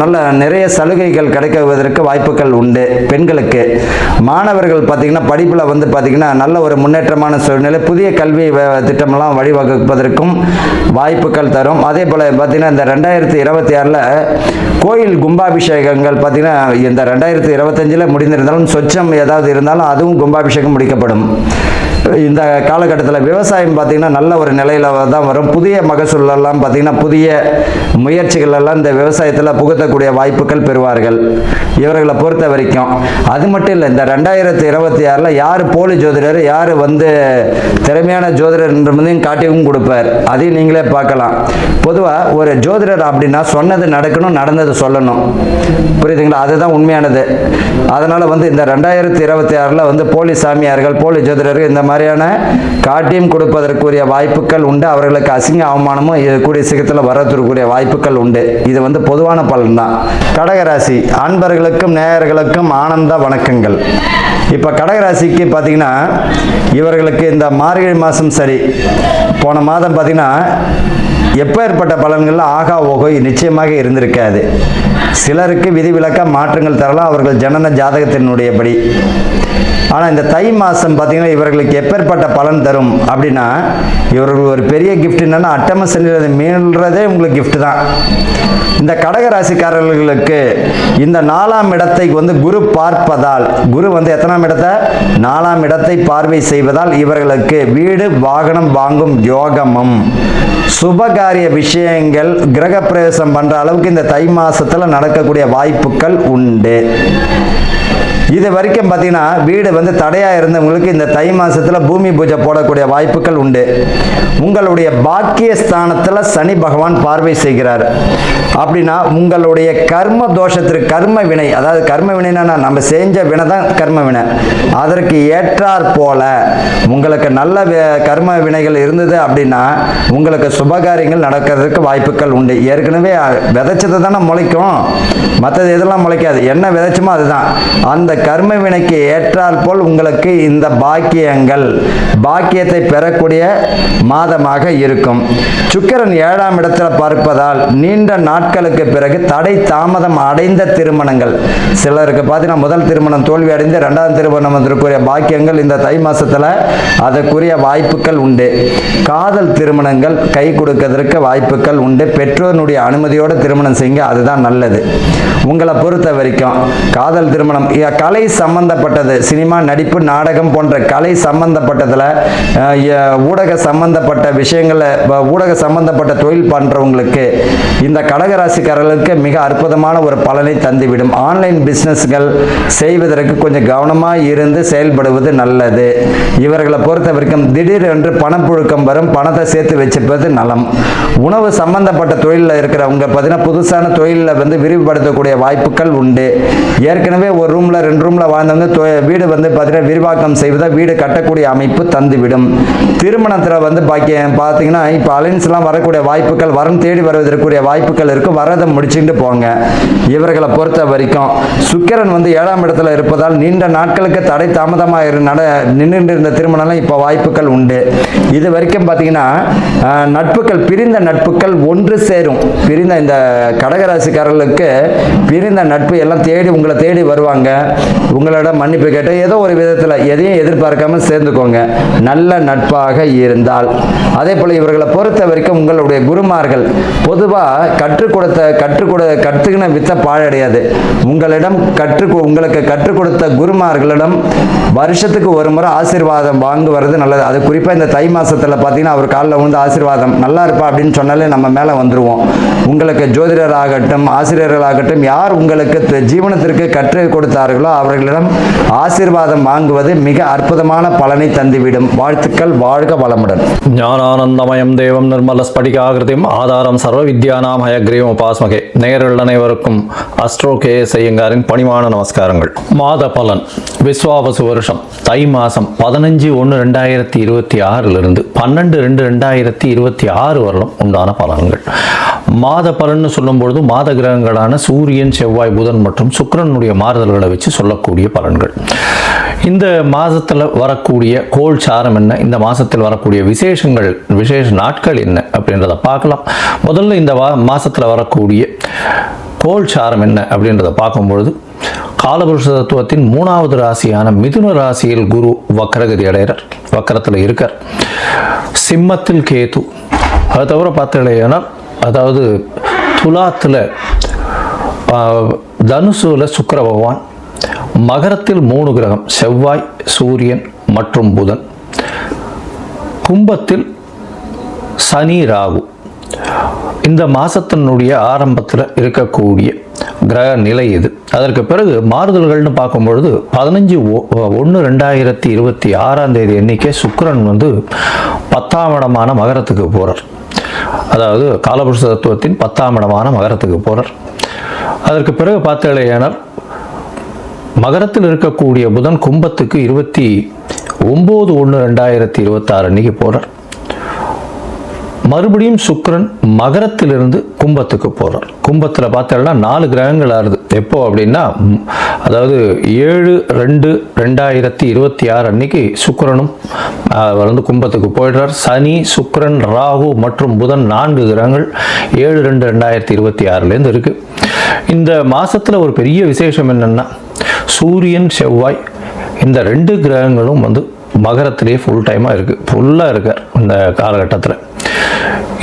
நல்ல நிறைய சலுகைகள் கிடைக்குவதற்கு வாய்ப்புகள் உண்டு. பெண்களுக்கு மாணவர்கள் பார்த்தீங்கன்னா படிப்பில் வந்து பார்த்தீங்கன்னா நல்ல ஒரு முன்னேற்றமான சூழ்நிலை, புதிய கல்வி திட்டமெல்லாம் வழிவகுப்பதற்கும் வாய்ப்புகள் தரும். அதே போல் பார்த்தீங்கன்னா இந்த 2026 கோயில் கும்பாபிஷேகங்கள் பார்த்தீங்கன்னா இந்த 2025 முடிந்திருந்தாலும் சொச்சம் ஏதாவது இருந்தாலும் அதுவும் கும்பாபிஷேகம் முடிக்கப்படும். இந்த காலகட்டத்தில் விவசாயம் பார்த்தீங்கன்னா நல்ல ஒரு நிலையில் தான் வரும். புதிய மகசூலெல்லாம் பார்த்தீங்கன்னா புதிய முயற்சிகள் எல்லாம் இந்த விவசாயத்தில் புகுத்தக்கூடிய வாய்ப்புகள் பெறுவார்கள் இவர்களை பொறுத்த வரைக்கும். அது மட்டும் இல்லை, இந்த 2026 யார் போலி ஜோதிடர், யார் வந்து திறமையான ஜோதிடர் என்றதையும் காட்டியும் கொடுப்பார். அதையும் நீங்களே பார்க்கலாம். பொதுவாக ஒரு ஜோதிடர் அப்படின்னா சொன்னது நடக்கணும், நடந்தது சொல்லணும். புரியுதுங்களா? அதுதான் உண்மையானது. அதனால் வந்து இந்த 2026 வந்து போலி சாமியார்கள், போலி ஜோதிடர்கள் இந்த மாதிரியான காட்டியும் கொடுப்பதற்குரிய வாய்ப்புகள் உண்டு. அவர்களுக்கு அசிங்க அவமானமும் கூடிய சீக்கிரத்தில் வரக்கூடிய வாய்ப்புகள் உண்டு. இது வந்து பொதுவான பலன் தான். கடகராசி அன்பர்களுக்கும் நேயர்களுக்கும் ஆனந்த வணக்கங்கள். இப்போ கடகராசிக்கு பார்த்தீங்கன்னா இவர்களுக்கு இந்த மார்கழி மாதம் சரி, போன மாதம் பார்த்தீங்கன்னா எப்பேற்பட்ட பலன்கள் ஆகா ஓகோ நிச்சயமாக இருந்திருக்காது. சிலருக்கு விதிவிலக்க மாற்றங்கள் தரலாம் அவர்கள் ஜனன ஜாதகத்தினுடையபடி. ஆனால் இந்த தை மாதம் பார்த்தீங்கன்னா இவர்களுக்கு எப்பேற்பட்ட பலன் தரும் அப்படின்னா, இவர்கள் ஒரு பெரிய கிஃப்ட் என்னன்னா அட்டம சனியை மீள்றதே உங்களுக்கு கிஃப்ட் தான். இந்த கடகராசிக்காரர்களுக்கு இந்த 4ஆம் இடத்தை வந்து குரு பார்ப்பதால், குரு வந்து எத்தனாம் இடத்தை 4ஆம் இடத்தை பார்வை செய்வதால் இவர்களுக்கு வீடு வாகனம் வாங்கும் யோகமும் சுபகாரிய விஷயங்கள் கிரக பிரவேசம் பண்ற அளவுக்கு இந்த தை மாசத்துல நடக்கக்கூடிய வாய்ப்புகள் உண்டு. இது வரைக்கும் பார்த்தீங்கன்னா வீடு வந்து தடையாக இருந்தவங்களுக்கு இந்த தை மாதத்தில் பூமி பூஜை போடக்கூடிய வாய்ப்புகள் உண்டு. உங்களுடைய பாக்கிய ஸ்தானத்தில் சனி பகவான் பார்வை செய்கிறார். அப்படின்னா உங்களுடைய கர்ம தோஷத்திற்கு கர்ம வினை, அதாவது கர்ம வினைனா நம்ம செஞ்ச வினை தான் கர்ம வினை, அதற்கு ஏற்றார் போல உங்களுக்கு நல்ல கர்ம வினைகள் இருந்தது அப்படின்னா உங்களுக்கு சுபகாரியங்கள் நடக்கிறதுக்கு வாய்ப்புகள் உண்டு. ஏற்கனவே விதைச்சது தானே முளைக்கும், மற்றது எதெல்லாம் முளைக்காது. என்ன விதைச்சுமோ அதுதான். அந்த கர்ம வினைக்கு ஏற்றால் போல் உங்களுக்கு இந்த பாக்கியத்தை பெறக்கூடிய மாதமாக இருக்கும். சுக்கிரன் 7ஆம் இடத்துல பார்ப்பதால் நீண்ட நாட்களுக்கு பிறகு தடை தாமதம் அடைந்த திருமணங்கள், சிலருக்கு பார்த்தீங்கன்னா முதல் திருமணம் தோல்வி அடைந்து 2ஆம் திருமணம் வந்திருக்கிற பாக்கியங்கள் இந்த தை மாசத்துல அதற்குரிய வாய்ப்புகள் உண்டு. காதல் திருமணங்கள் கை கொடுக்கிறதுக்கு வாய்ப்புகள் உண்டு. பெற்றோருடைய அனுமதியோடு திருமணம் செய்யுங்க, அதுதான் நல்லது. உங்களை பொறுத்த வரைக்கும் காதல் திருமணம், கலை சம்பந்தப்பட்டது, சினிமா நடிப்பு நாடகம் போன்ற கலை சம்பந்தப்பட்டதுல ஊடக சம்பந்தப்பட்ட விஷயங்களை, ஊடக சம்பந்தப்பட்ட தொழில் பண்றவங்களுக்கு இந்த கடகராசிக்காரர்களுக்கு மிக அற்புதமான ஒரு பலனை தந்துவிடும். ஆன்லைன் பிசினஸ்கள் செய்வதற்கு கொஞ்சம் கவனமாக இருந்து செயல்படுவது நல்லது. இவர்களை பொறுத்த வரைக்கும் திடீரென்று பணப்புழுக்கம் வரும், பணத்தை சேர்த்து வச்சுப்பது நலம். உணவு சம்பந்தப்பட்ட தொழிலில் இருக்கிறவங்க பார்த்தீங்கன்னா புதுசான தொழிலில் வந்து விரிவுபடுத்தக்கூடிய வாய்ப்புகள் உண்டு. ஏற்கனவே ஒரு ரூம்ல 2 ரூம்ல வாழ்ந்தவங்க வீடு வந்து பார்த்தீங்கன்னா விரிவாக்கம் செய்வதால் வீடு கட்டக்கூடிய அமைப்பு தந்துவிடும். திருமணத்தில் வந்து பார்த்தீங்கன்னா இப்போ அலைன்ஸ்லாம் வரக்கூடிய வாய்ப்புகள், வரம் தேடி வருவதற்குரிய வாய்ப்புகள் இருக்கு. வரதை முடிச்சுட்டு போங்க. இவர்களை பொறுத்த வரைக்கும் சுக்கிரன் வந்து 7ஆம் இடத்துல இருப்பதால் நீண்ட நாட்களுக்கு தடை தாமதமாக நின்று இருந்த திருமணம் இப்போ வாய்ப்புகள் உண்டு. இது வரைக்கும் பார்த்தீங்கன்னா நட்புகள், பிரிந்த நட்புகள் ஒன்று சேரும். பிரிந்த இந்த கடகராசிக்காரர்களுக்கு பிரிந்த நட்பு எல்லாம் உங்களை தேடி வருவாங்க. உங்களிடம் மன்னிப்பு கேட்டு ஏதோ ஒரு விதத்தில் எதையும் எதிர்பார்க்காம சேர்ந்துக்கோங்க, நல்ல நட்பாக இருந்தால். அதே போல இவர்களை பொறுத்த வரைக்கும் உங்களுடைய குருமார்கள் பொதுவாக கற்றுக்கின வித்த பாழடையாது. உங்களிடம் உங்களுக்கு கற்றுக் கொடுத்த குருமார்களிடம் வருஷத்துக்கு ஒரு முறை ஆசீர்வாதம் வாங்குவது நல்லது. அது குறிப்பாக இந்த தை மாசத்துல பார்த்தீங்கன்னா அவர் காலில் வந்து ஆசீர்வாதம் நல்லா இருப்பா அப்படின்னு சொன்னாலே நம்ம மேலே வந்துருவோம். உங்களுக்கு ஜோதிடராகட்டும் ஆசிரியர்களாகட்டும் யார் உங்களுக்கு ஜீவனத்திற்கு கற்றுக் கொடுத்தார்களோ அவர்களிடம் ஆசீர்வாதம் வாங்குவது மிக அற்புதமான பலனை தந்துவிடும். வாழ்த்துக்கள், வாழ்க வளமுடன். ஞானானந்தமயம் தேவம் நிர்மல ஸ்படிகாகிருதிம் ஆதாரம் சர்வ வித்யானாம் ஹயக்ரீவம் உபாஸ்மகே. நேயர்கள் அனைவருக்கும் அஸ்ட்ரோ KS ஐயங்காரின் பணிவான நமஸ்காரங்கள். மாத பலன் விஸ்வாவசு வருஷம் தை மாதம் 15/1/2026 12/2/2026 வருடம் உண்டான பலன்கள். மாத பலன்னு சொல்லும்பொழுது மாத கிரகங்களான சூரியன், செவ்வாய், புதன் மற்றும் சுக்கிரனுடைய மாறுதல்களை வச்சு சொல்லக்கூடிய பலன்கள். இந்த மாதத்தில் வரக்கூடிய கோள் சாரம் என்ன, இந்த மாதத்தில் வரக்கூடிய விசேஷ நாட்கள் என்ன அப்படின்றத பார்க்கலாம். முதல்ல இந்த மாதத்தில் வரக்கூடிய கோள் சாரம் என்ன அப்படின்றத பார்க்கும்பொழுது காலபுருஷ தத்துவத்தின் 3வது ராசியான மிதுன ராசியில் குரு வக்கரகதி அடைகிறார், வக்கரத்தில் இருக்கார். சிம்மத்தில் கேது, அது தவிர பார்த்தீங்கன்னா அதாவது துலாத்தில் தனுசுல சுக்கிர பகவான், மகரத்தில் 3 கிரகம் செவ்வாய், சூரியன் மற்றும் புதன், கும்பத்தில் சனி, ராகு. இந்த மாசத்தினுடைய ஆரம்பத்தில் இருக்கக்கூடிய கிரக நிலை இது. அதற்கு பிறகு மாறுதல்கள்னு பார்க்கும்பொழுது 15/1/2026 எண்ணிக்கை சுக்கிரன் வந்து 10ஆம் இடமான மகரத்துக்கு போறார். அதாவது காலபுருஷ தத்துவத்தின் 10ஆம் இடமான மகரத்துக்கு போறார். அதற்கு பிறகு பார்த்தீங்கன்னா மகரத்தில் இருக்கக்கூடிய புதன் கும்பத்துக்கு 9/1/2026 அன்னைக்கு போகிறார். மறுபடியும் சுக்கிரன் மகரத்திலிருந்து கும்பத்துக்கு போகிறார். கும்பத்தில் பார்த்தோம்னா 4 கிரகங்கள் ஆறுது. எப்போ அப்படின்னா, அதாவது 7/2/2026 அன்னைக்கு சுக்கிரனும் வந்து கும்பத்துக்கு போயிடுறார். சனி, சுக்கிரன், ராகு மற்றும் புதன் 4 கிரகங்கள் 7/2/2026 இருக்கு. இந்த மாசத்துல ஒரு பெரிய விசேஷம் என்னன்னா, சூரியன், செவ்வாய் இந்த 2 கிரகங்களும் வந்து மகரத்திலேயே ஃபுல்லாக இருக்கார் இந்த காலகட்டத்தில்.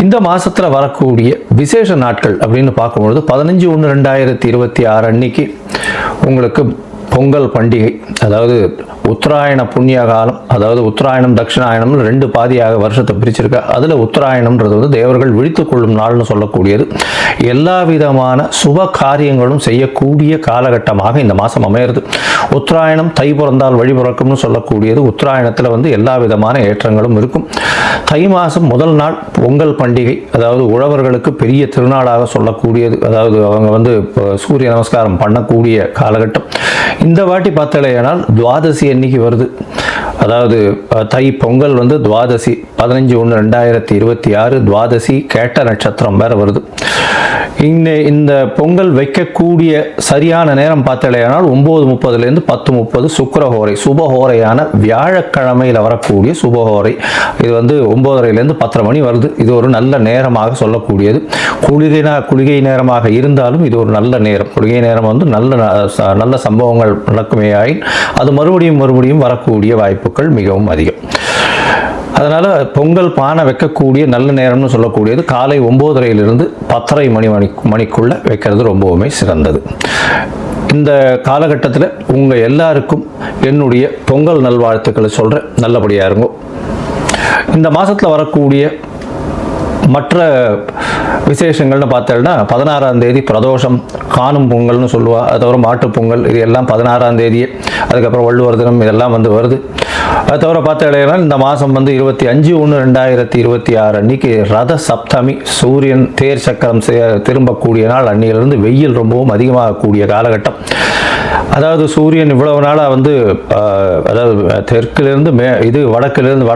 இந்த மாசத்துல வரக்கூடிய விசேஷ நாட்கள் அப்படின்னு பார்க்கும்பொழுது 15/1/2026 அன்னைக்கு உங்களுக்கு பொங்கல் பண்டிகை, அதாவது உத்தராயண புண்ணிய காலம், அதாவது உத்தராயணம் தட்சிணாயணம் 2 பாதியாக வருஷத்தை பிரிச்சிருக்கா. அதில் உத்தராயணம்ன்றது வந்து தேவர்கள் விழித்துக் கொள்ளும் நாள்னு சொல்லக்கூடியது. எல்லா விதமான சுப காரியங்களும் செய்யக்கூடிய காலகட்டமாக இந்த மாதம் அமையிறது. உத்தராயணம் தை பிறந்தால் வழி பிறக்கும்னு சொல்லக்கூடியது. உத்தராயணத்தில் வந்து எல்லா விதமான ஏற்றங்களும் இருக்கும். தை மாதம் முதல் நாள் பொங்கல் பண்டிகை, அதாவது உழவர்களுக்கு பெரிய திருநாளாக சொல்லக்கூடியது. அதாவது அவங்க வந்து சூரிய நமஸ்காரம் பண்ணக்கூடிய காலகட்டம். இந்த வாட்டி பார்த்தலையானால் துவாதசி அன்னைக்கு வருது. அதாவது தை பொங்கல் வந்து துவாதசி 15/1/2026 துவாதசி கேட்ட நட்சத்திரம் வேற வருது. இந்த பொங்கல் வைக்கக்கூடிய சரியான நேரம் பார்த்தலையானால் 9:30 10:30 சுக்கிரஹோரை, சுபஹோரையான வியாழக்கிழமையில் வரக்கூடிய சுபஹோரை. இது வந்து 9:30 10:30 மணி வருது. இது ஒரு நல்ல நேரமாக சொல்லக்கூடியது. குளிகை நேரமாக இருந்தாலும் இது ஒரு நல்ல நேரம். குளிகை நேரம் வந்து நல்ல சம்பவங்கள் நடக்குமே ஆயின் அது மறுபடியும் வரக்கூடிய வாய்ப்புகள் மிகவும் அதிகம். அதனால் பொங்கல் பானை வைக்கக்கூடிய நல்ல நேரம்னு சொல்லக்கூடியது காலை 9:30 10:30 மணிக்குள்ளே வைக்கிறது ரொம்பவுமே சிறந்தது. இந்த காலகட்டத்தில் உங்கள் எல்லாருக்கும் என்னுடைய பொங்கல் நல்வாழ்த்துக்களை சொல்கிறேன். நல்லபடியாக இருங்கோ. இந்த மாதத்தில் வரக்கூடிய மற்ற விசேஷங்கள்னு பார்த்தோம்னா 16ஆம் தேதி பிரதோஷம், காணும் பொங்கல்னு சொல்லுவா. அது தவிர மாட்டுப் பொங்கல், இது எல்லாம் 16ஆம் தேதியே. அதுக்கப்புறம் வள்ளுவர் தினம், இதெல்லாம் வந்து வருது. அது தவிர பார்த்தோம்னா இந்த மாதம் வந்து 25/1/2026 அன்னைக்கு ரத சப்தமி, சூரியன் தேர் சக்கரம் திரும்பக்கூடிய நாள். அன்னையிலிருந்து வெயில் ரொம்பவும் அதிகமாகக்கூடிய காலகட்டம். அதாவது சூரியன் இவ்வளவு நாளாக வந்து அதாவது தெற்கிலிருந்து வடக்கிலிருந்து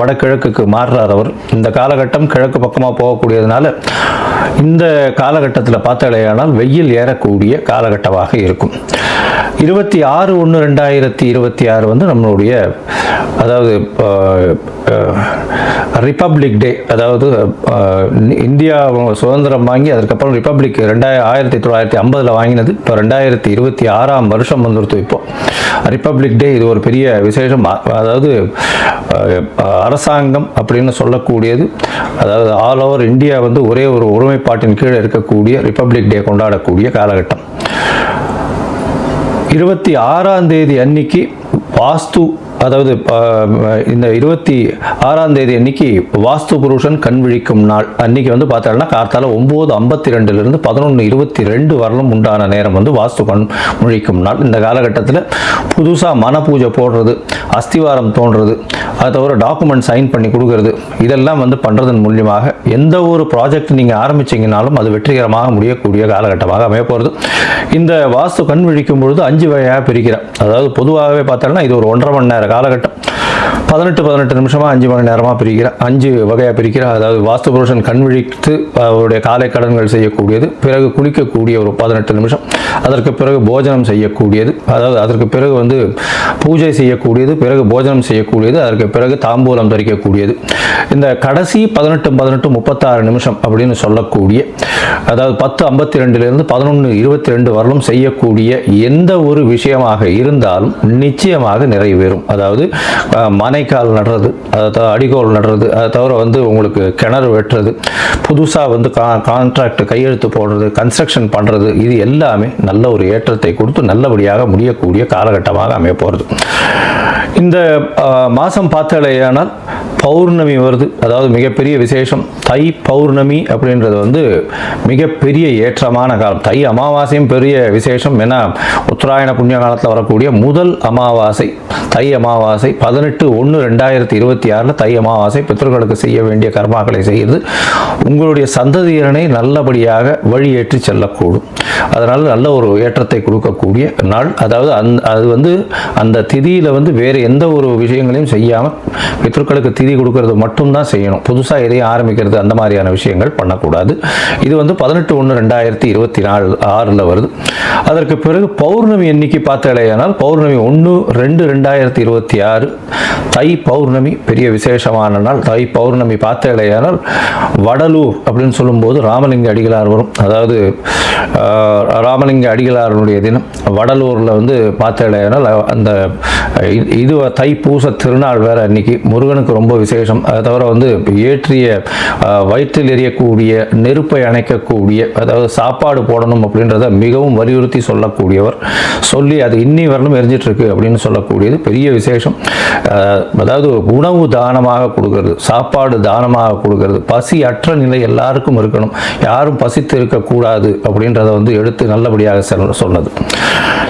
வடகிழக்குக்கு மாறுறார் அவர். இந்த காலகட்டம் கிழக்கு பக்கமாக போகக்கூடியதுனால இந்த காலகட்டத்தில் பார்த்தாலேயானால் வெயில் ஏறக்கூடிய காலகட்டமாக இருக்கும். 26/1/2026 வந்து நம்மளுடைய அதாவது ரிப்பப்ளிக் டே. அதாவது இந்தியா சுதந்திரம் வாங்கி அதுக்கப்புறம் ரிப்பப்ளிக் 1950 வாங்கினது. இப்போ 2026ஆம் வருஷம் வந்துடுத்து. இப்போ ரிப்பப்ளிக் டே இது ஒரு பெரிய விசேஷம். அதாவது அரசாங்கம் அப்படின்னு சொல்லக்கூடியது, அதாவது ஆல் ஓவர் இந்தியா வந்து ஒரே ஒரு ஒருமைப்பாட்டின் கீழே இருக்கக்கூடிய ரிப்பப்ளிக் டே கொண்டாடக்கூடிய காலகட்டம். 26ஆம் தேதி அன்னைக்கு வாஸ்து, அதாவது இந்த 26ஆம் தேதி அன்னைக்கு வாஸ்து புருஷன் கண் விழிக்கும் நாள். அன்னைக்கு வந்து பார்த்தோம்னா கார்த்தால 9:52 11:22 வரலும் உண்டான நேரம் வந்து வாஸ்து கண் விழிக்கும் நாள். இந்த காலகட்டத்தில் புதுசாக மன பூஜை போடுறது, அஸ்திவாரம் தோன்றது, அதை தவிர டாக்குமெண்ட் சைன் பண்ணி கொடுக்கறது, இதெல்லாம் வந்து பண்ணுறதன் மூலியமாக எந்த ஒரு ப்ராஜெக்ட் நீங்கள் ஆரம்பிச்சிங்கனாலும் அது வெற்றிகரமாக முடியக்கூடிய காலகட்டமாக அமைய போகிறது. இந்த வாஸ்து கண் விழிக்கும் பொழுது 5 வகையாக பிரிக்கிறேன். அதாவது பொதுவாகவே பார்த்தோம்னா இது ஒரு 1.5 மணி நேர காலகட்டம். 18 நிமிஷமாக 5 மணி நேரமாக பிரிக்கிறேன். 5 வகையாக பிரிக்கிறேன். அதாவது வாஸ்து புருஷன் கண் விழித்து அவருடைய காலை கடன்கள் செய்யக்கூடியது, பிறகு குளிக்கக்கூடிய ஒரு 18 நிமிஷம், அதற்கு பிறகு போஜனம் செய்யக்கூடியது, அதாவது அதற்கு பிறகு வந்து பூஜை செய்யக்கூடியது, பிறகு போஜனம் செய்யக்கூடியது, அதற்கு பிறகு தாம்பூலம் தரிக்கக்கூடியது. இந்த கடைசி 18 36 நிமிஷம் அப்படின்னு சொல்லக்கூடிய, அதாவது 10:52 11:22 வரலும் செய்யக்கூடிய எந்த ஒரு விஷயமாக இருந்தாலும் நிச்சயமாக நிறைவேறும். அதாவது மனைக்கால் நடுறது, அதை அடிகோல் நடுறது, அதை தவிர வந்து உங்களுக்கு கிணறு வெட்டுறது, புதுசாக வந்து கான்ட்ராக்ட் கையெழுத்து போடுறது, கன்ஸ்ட்ரக்ஷன் பண்ணுறது, இது எல்லாமே நல்ல ஒரு ஏற்றத்தை கொடுத்து நல்லபடியாக முடியக்கூடிய காலகட்டமாக அமைய போகிறது. இந்த மாதம் பார்த்தாலேயானால் பௌர்ணமி வருது. அதாவது மிகப்பெரிய விசேஷம். தை பௌர்ணமி அப்படின்றது வந்து மிகப்பெரிய ஏற்றமான காலம். தை அமாவாசையும் பெரிய விசேஷம். ஏன்னா உத்தராயண புண்ணிய காலத்தில் வரக்கூடிய முதல் அமாவாசை தை அமாவாசை 18/1 1/2026 தை அமாவாசை பித்ருக்களுக்கு செய்ய வேண்டிய கர்மாக்களை செய்து உங்களுடைய சந்ததியினரை நல்லபடியாக வழியேற்றி செல்லக்கூடும். அதனால் நல்ல ஒரு ஏற்றத்தை கொடுக்கக்கூடிய நாள். அதாவது அது அந்த திதியில் வேறு எந்த ஒரு விஷயங்களையும் செய்யாமல் பித்ருக்களுக்கு திதி கொடுக்கறது மட்டும்தான் செய்யணும். புதுசாக எதையும் ஆரம்பிக்கிறது அந்த மாதிரியான விஷயங்கள் பண்ணக்கூடாது. இது 18/1/2026 வருது. அதற்கு பிறகு பௌர்ணமி எண்ணிக்கை பார்த்தாலேயானால் பௌர்ணமி 1/2/2026 தை பௌர்ணமி பெரிய விசேஷமான நாள். தை பௌர்ணமி பார்த்தாலேயானால் வடலூர் அப்படின்னு சொல்லும்போது ராமலிங்க அடிகளார் வரும். அதாவது ராமலிங்க அடிகளாருடைய தினம் வடலூரில் பார்த்தாலேயானால் அந்த இது தைப்பூச திருநாள் வேற அன்னைக்கு முருகனுக்கு ரொம்ப விசேஷம். அதை தவிர ஏற்றிய வயிற்றில் எரியக்கூடிய நெருப்பை அணைக்கக்கூடிய, அதாவது சாப்பாடு போடணும் அப்படின்றத மிகவும் வலியுறுத்தி சொல்லக்கூடியவர். சொல்லி அது இன்னி வரலும் எரிஞ்சிட்டு இருக்கு அப்படின்னு சொல்லக்கூடியது பெரிய விசேஷம். அதாவது உணவு தானமாக கொடுக்கறது, சாப்பாடு தானமாக கொடுக்கறது, பசி அற்ற நிலை எல்லாருக்கும் இருக்கணும், யாரும் பசித்து இருக்கக்கூடாது அப்படின்றத எடுத்து நல்லபடியாக சொன்னது.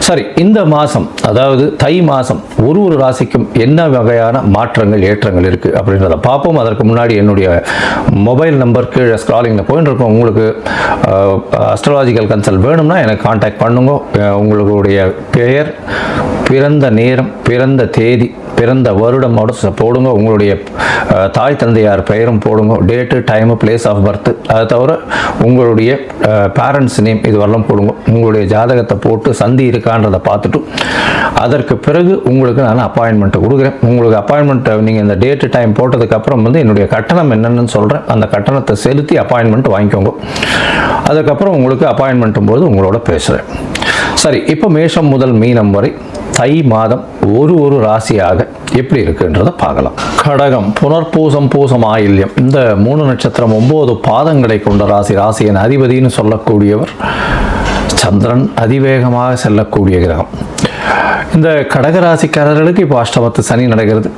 சரி, இந்த மாதம் அதாவது தை மாதம் ஒரு ராசிக்கும் என்ன வகையான மாற்றங்கள் ஏற்றங்கள் இருக்குது அப்படின்றத பார்ப்போம். அதற்கு முன்னாடி என்னுடைய மொபைல் நம்பர் கீழே ஸ்க்ராலிங்கில் போயிட்டு இருக்கோம். உங்களுக்கு அஸ்ட்ராலாஜிக்கல் கன்சல்ட் வேணும்னா எனக்கு காண்டாக்ட் பண்ணுங்க. உங்களுடைய பெயர், பிறந்த நேரம், பிறந்த தேதி, பிறந்த வருடமோட போடுங்க. உங்களுடைய தாய் தந்தையார் பெயரும் போடுங்க. Date, time, place of birth, அதை தவிர உங்களுடைய பேரண்ட்ஸ் நேம் இது வரலாம் போடுங்க. உங்களுடைய ஜாதகத்தை போட்டு சந்தி இருக்கான்றதை பார்த்துட்டு அதற்கு பிறகு உங்களுக்கு நான் அப்பாயின்மெண்ட்டை கொடுக்குறேன். உங்களுக்கு அப்பாயின்மெண்ட்டை நீங்கள் இந்த டேட்டு டைம் போட்டதுக்கப்புறம் என்னுடைய கட்டணம் என்னென்னு சொல்கிறேன். அந்த கட்டணத்தை செலுத்தி அப்பாயின்மெண்ட் வாங்கிக்கோங்க. அதுக்கப்புறம் உங்களுக்கு அப்பாயின்மெண்ட்டும் போது உங்களோட பேசுகிறேன். சரி, இப்போ மேஷம் முதல் மீனம் வரை தை மாதம் ஒரு ராசியாக எப்படி இருக்குன்றதை பார்க்கலாம். கடகம், புனர்பூசம், பூசம், ஆயில்யம் இந்த 3 நட்சத்திரம் 9 பாதங்களை கொண்ட ராசி. ராசியின் அதிபதினு சொல்லக்கூடியவர் சந்திரன், அதிவேகமாக செல்லக்கூடிய கிரகம். இந்த கடகராசிக்காரர்களுக்கு இப்போ அஷ்டமத்து சனி நடக்கிறது.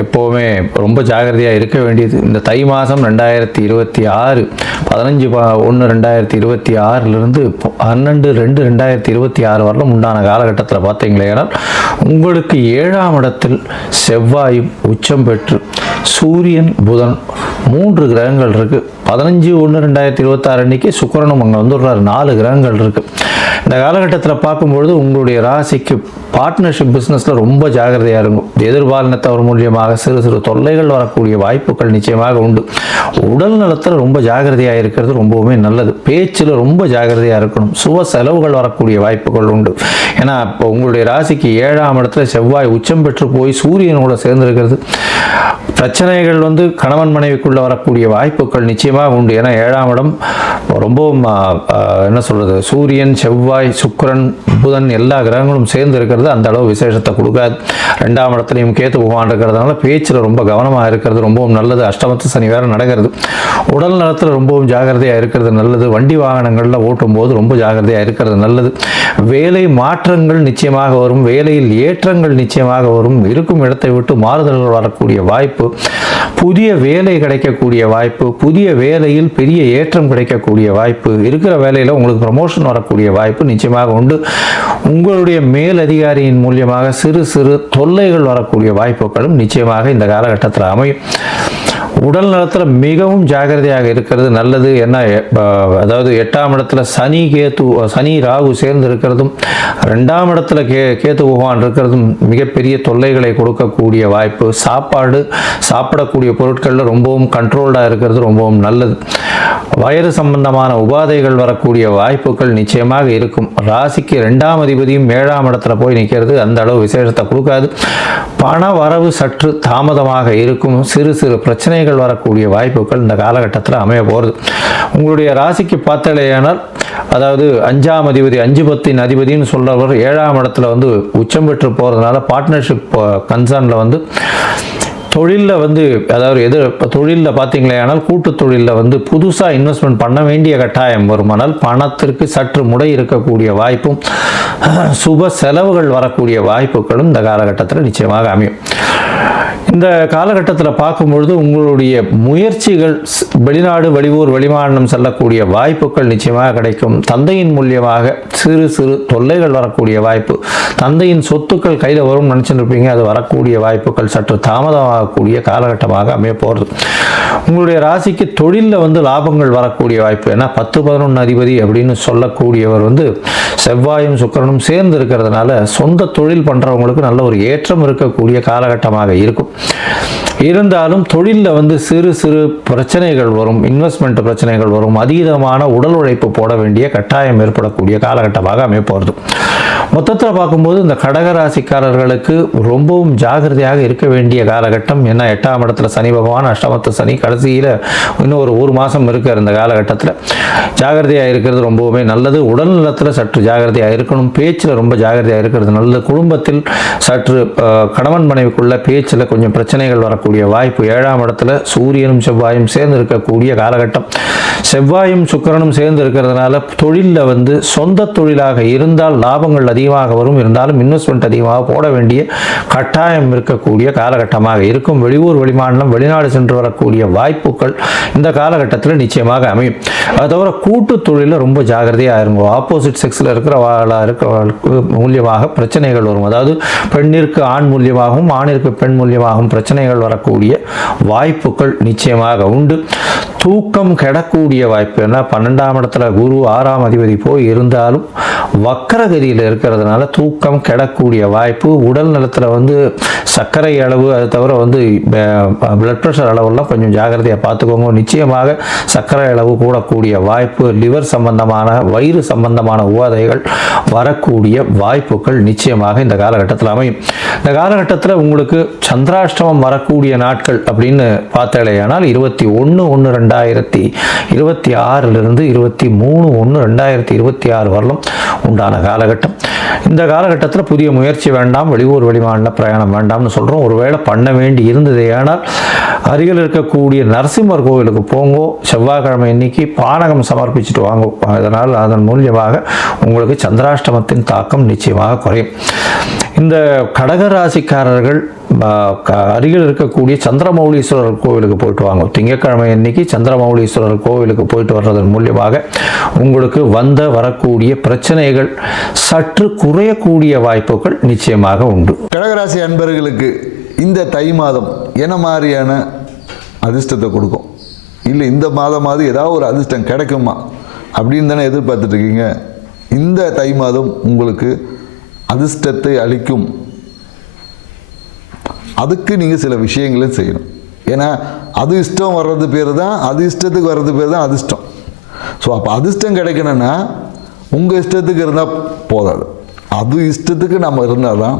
எப்போவுமே ரொம்ப ஜாகிரதையாக இருக்க வேண்டியது. இந்த தை மாதம் 2026 15/1/2026 12/2/2026 வரலும் உண்டான காலகட்டத்தில் பார்த்தீங்களேனால் உங்களுக்கு 7ஆம் இடத்தில் செவ்வாயும் உச்சம் பெற்று சூரியன், புதன் 3 கிரகங்கள் இருக்குது. 15/1/2026 அன்னைக்கு சுக்கிரனும் அங்கே வந்துடுறாரு. 4 கிரகங்கள் இருக்குது. இந்த காலகட்டத்தில் பார்க்கும்பொழுது உங்களுடைய ராசிக்கு பார்ட்னர்ஷிப் பிஸ்னஸில் ரொம்ப ஜாகிரதையாக இருக்கும். எதிர்பாலினத்தவர் மூலியமாக சிறு தொல்லைகள் வரக்கூடிய வாய்ப்புகள் நிச்சயமாக உண்டு. உடல் நலத்தில் ரொம்ப ஜாகிரதையாக இருக்கிறது ரொம்பவுமே நல்லது. பேச்சில் ரொம்ப ஜாகிரதையாக இருக்கணும். சுப செலவுகள் வரக்கூடிய வாய்ப்புகள் உண்டு. ஏன்னா இப்போ உங்களுடைய ராசிக்கு 7ஆம் இடத்துல செவ்வாய் உச்சம் பெற்று போய் சூரியனோட சேர்ந்திருக்கிறது. பிரச்சனைகள் கணவன் மனைவிக்குள்ளே வரக்கூடிய வாய்ப்புகள் நிச்சயமாக உண்டு. ஏன்னா 7ஆம் இடம் ரொம்பவும் என்ன சொல்கிறது, சூரியன், செவ்வாய், சுக்கிரன், புதன் எல்லா கிரகங்களும் சேர்ந்து இருக்கிறது அந்த அளவு விசேஷத்தை கொடுக்காது. 2ஆம் இடத்துலையும் கேத்து பகவான் இருக்கிறதுனால பேச்சில் ரொம்ப கவனமாக இருக்கிறது ரொம்பவும் நல்லது. அஷ்டமத்து சனி வேறு நடக்கிறது. உடல் நலத்தில் ரொம்பவும் ஜாகிரதையாக இருக்கிறது நல்லது. வண்டி வாகனங்களில் ஓட்டும் போது ரொம்ப ஜாகிரதையாக இருக்கிறது நல்லது. வேலை மாற்றங்கள் நிச்சயமாக வரும். வேலையில் ஏற்றங்கள் நிச்சயமாக வரும். இருக்கும் இடத்தை விட்டு மாறுதல்கள் வரக்கூடிய வாய்ப்பு, புதிய வேலை கிடைக்கக்கூடிய வாய்ப்பு, புதிய வேலையில் பெரிய ஏற்றம் கிடைக்கக்கூடிய வாய்ப்பு, இருக்கிற வேலையில் உங்களுக்கு ப்ரமோஷன் வரக்கூடிய வாய்ப்பு நிச்சயமாக உண்டு. உங்களுடைய மேல் அதிகாரியின் மூலியமாக சிறு தொல்லைகள் வரக்கூடிய வாய்ப்புகளும் நிச்சயமாக இந்த காலகட்டத்தில் அமையும். உடல் நலத்தில் மிகவும் ஜாகிரதையாக இருக்கிறது நல்லது. ஏன்னா அதாவது 8ஆம் இடத்துல சனி ராகு சேர்ந்து இருக்கிறதும் 2ஆம் இடத்துல கேத்து பகவான் இருக்கிறதும் மிகப்பெரிய தொல்லைகளை கொடுக்கக்கூடிய வாய்ப்பு. சாப்பிடக்கூடிய பொருட்களில் ரொம்பவும் கண்ட்ரோல்டாக இருக்கிறது ரொம்பவும் நல்லது. வயிறு சம்பந்தமான உபாதைகள் வரக்கூடிய வாய்ப்புகள் நிச்சயமாக இருக்கும். ராசிக்கு 2ஆம் அதிபதியும் 7ஆம் இடத்துல போய் நிற்கிறது அந்த அளவு விசேஷத்தை கொடுக்காது. பண வரவு சற்று தாமதமாக இருக்கும். சிறு பிரச்சனைகள் வரக்கூடிய வாய்ப்புகள் இந்த காலகட்டத்தில் அமைய போகிறது. உங்களுடைய ராசிக்கு பார்த்தாலேயானால் அதாவது 5ஆம் அதிபதி 5/10 அதிபதினு சொல்றவர் 7ஆம் இடத்துல உச்சம் பெற்று போகிறதுனால பார்ட்னர்ஷிப் கன்சர்னில் தொழிலில் அதாவது தொழிலில் பார்த்தீங்களேனால் கூட்டு தொழிலில் புதுசாக இன்வெஸ்ட்மெண்ட் பண்ண வேண்டிய கட்டாயம் வருமானால் பணத்திற்கு சற்று முடை இருக்கக்கூடிய வாய்ப்பும் சுப செலவுகள் வரக்கூடிய வாய்ப்புகளும் இந்த காலகட்டத்தில் நிச்சயமாக அமையும். இந்த காலகட்டத்தில் பார்க்கும்பொழுது உங்களுடைய முயற்சிகள் வெளிநாடு, வெளியூர், வெளிமாநிலம் செல்லக்கூடிய வாய்ப்புகள் நிச்சயமாக கிடைக்கும். தந்தையின் மூலியமாக சிறு சிறு தொல்லைகள் வரக்கூடிய வாய்ப்பு, தந்தையின் சொத்துக்கள் கையில் வரும் நினச்சிருப்பீங்க, அது வரக்கூடிய வாய்ப்புகள் சற்று தாமதமாகக்கூடிய காலகட்டமாக அமைய போகிறது. உங்களுடைய ராசிக்கு தொழிலில் லாபங்கள் வரக்கூடிய வாய்ப்பு. ஏன்னா 10-11 அதிபதி அப்படின்னு சொல்லக்கூடியவர் செவ்வாயும் சுக்கிரனும் சேர்ந்து இருக்கிறதுனால சொந்த தொழில் பண்ணுறவங்களுக்கு நல்ல ஒரு ஏற்றம் இருக்கக்கூடிய காலகட்டமாக இருக்கும். இருந்தாலும் தொழிலில் சிறு சிறு பிரச்சனைகள் வரும், இன்வெஸ்ட்மெண்ட் பிரச்சனைகள் வரும், அதீதமான உடல் உழைப்பு போட வேண்டிய கட்டாயம் ஏற்படக்கூடிய காலகட்டமாக அமைப்போகிறது. மொத்தத்தில் பார்க்கும்போது இந்த கடகராசிக்காரர்களுக்கு ரொம்பவும் ஜாகிரதையாக இருக்க வேண்டிய காலகட்டம். ஏன்னா 8ஆம் இடத்துல சனி பகவான், அஷ்டமத்து சனி, கடைசியில் இன்னும் ஒரு மாதம் இருக்கிற இந்த காலகட்டத்தில் ஜாகிரதையாக இருக்கிறது ரொம்பவுமே நல்லது. உடல் நலத்தில் சற்று ஜாகிரதையாக இருக்கணும், பேச்சில் ரொம்ப ஜாகிரதையாக இருக்கிறது நல்லது. குடும்பத்தில் சற்று கணவன் மனைவிக்குள்ள பேச்சில் கொஞ்சம் பிரச்சனைகள் வரக்கூடிய வாய்ப்பு. 7ஆம் இடத்துல சூரியனும் செவ்வாயும் சேர்ந்து இருக்கக்கூடிய காலகட்டம். செவ்வாயும் சுக்கிரனும் சேர்ந்து இருக்கிறதுனால தொழிலில் சொந்த தொழிலாக இருந்தால் லாபங்கள் அதிகமாக வரும். இருந்தாலும் இன்வெஸ்ட்மெண்ட் அதிகமாக போட வேண்டிய கட்டாயம் இருக்கக்கூடிய காலகட்டமாக இருக்கும். வெளியூர், வெளிமாநிலம், வெளிநாடு சென்று வரக்கூடிய வாய்ப்புகள் இந்த காலகட்டத்தில் நிச்சயமாக அமையும். அது தவிர கூட்டு தொழிலில் ரொம்ப ஜாகிரதையாக இருங்க. ஆப்போசிட் செக்ஸில் இருக்கிறவர்களுக்கு மூலியமாக பிரச்சனைகள் வரும். அதாவது பெண்ணிற்கு ஆண் மூலியமாகவும் ஆணிற்கு பெண் மூலியமாகவும் பிரச்சனைகள் வரக்கூடிய வாய்ப்புகள் நிச்சயமாக உண்டு. தூக்கம் கெடக்கூடிய வாய்ப்பு. ஏன்னா 12ஆம் இடத்துல குரு 6ஆம் அதிபதி போய் இருந்தாலும் வக்கரகதியில் இருக்கிறதுனால தூக்கம் கெடக்கூடிய வாய்ப்பு. உடல் நலத்தில் சர்க்கரை அளவு, அது தவிர பிளட் ப்ரெஷர் அளவெல்லாம் கொஞ்சம் ஜாகிரதையாக பார்த்துக்கோங்க. நிச்சயமாக சர்க்கரை அளவு கூடக்கூடிய வாய்ப்பு. லிவர் சம்பந்தமான, வயிறு சம்பந்தமான உபாதைகள் வரக்கூடிய வாய்ப்புகள் நிச்சயமாக இந்த காலகட்டத்தில் அமையும். இந்த காலகட்டத்தில் உங்களுக்கு சந்திராஷ்டமம் வரக்கூடிய நாட்கள் அப்படின்னு பார்த்தாலேயானால் 21/1/2026 23/1/2026 வரலும் உண்டான காலகட்டம். இந்த காலகட்டத்தில் புதிய முயற்சி வேண்டாம், வெளியூர் வெளிமாநில பிரயாணம் வேண்டாம்னு சொல்கிறோம். ஒருவேளை பண்ண வேண்டி இருந்தது ஆனால் அருகில் இருக்கக்கூடிய நரசிம்மர் கோவிலுக்கு போங்கோ. செவ்வாய்க்கிழமை இன்னைக்கு பானகம் சமர்ப்பிச்சுட்டு வாங்க. அதனால் அதன் மூலியமாக உங்களுக்கு சந்திராஷ்டமத்தின் தாக்கம் நிச்சயமாக குறையும். இந்த கடகராசிக்காரர்கள் அருகில் இருக்கக்கூடிய சந்திரமௌலீஸ்வரர் கோவிலுக்கு போயிட்டு வாங்க. திங்கட்கிழமை அன்னைக்கு சந்திரமௌலீஸ்வரர் கோவிலுக்கு போயிட்டு வர்றதன் மூலியமாக உங்களுக்கு வரக்கூடிய பிரச்சனைகள் சற்று குறையக்கூடிய வாய்ப்புகள் நிச்சயமாக உண்டு. கடகராசி அன்பர்களுக்கு இந்த தை மாதம் என்ன மாதிரியான அதிர்ஷ்டத்தை கொடுக்கும்? இல்லை இந்த மாதமாவது ஏதாவது ஒரு அதிர்ஷ்டம் கிடைக்குமா அப்படின்னு தானே எதிர்பார்த்துட்டு இருக்கீங்க. இந்த தை மாதம் உங்களுக்கு அதிர்ஷ்டத்தை அளிக்கும். அதுக்கு நீங்கள் சில விஷயங்களும் செய்யணும். ஏன்னா அது இஷ்டம் வர்றது பேர் தான், அது இஷ்டத்துக்கு வர்றது பேர் தான் அதிர்ஷ்டம். ஸோ அப்போ அதிர்ஷ்டம் கிடைக்கணும்னா உங்கள் இஷ்டத்துக்கு இருந்தால் போதாது, அது இஷ்டத்துக்கு நம்ம இருந்தால் தான்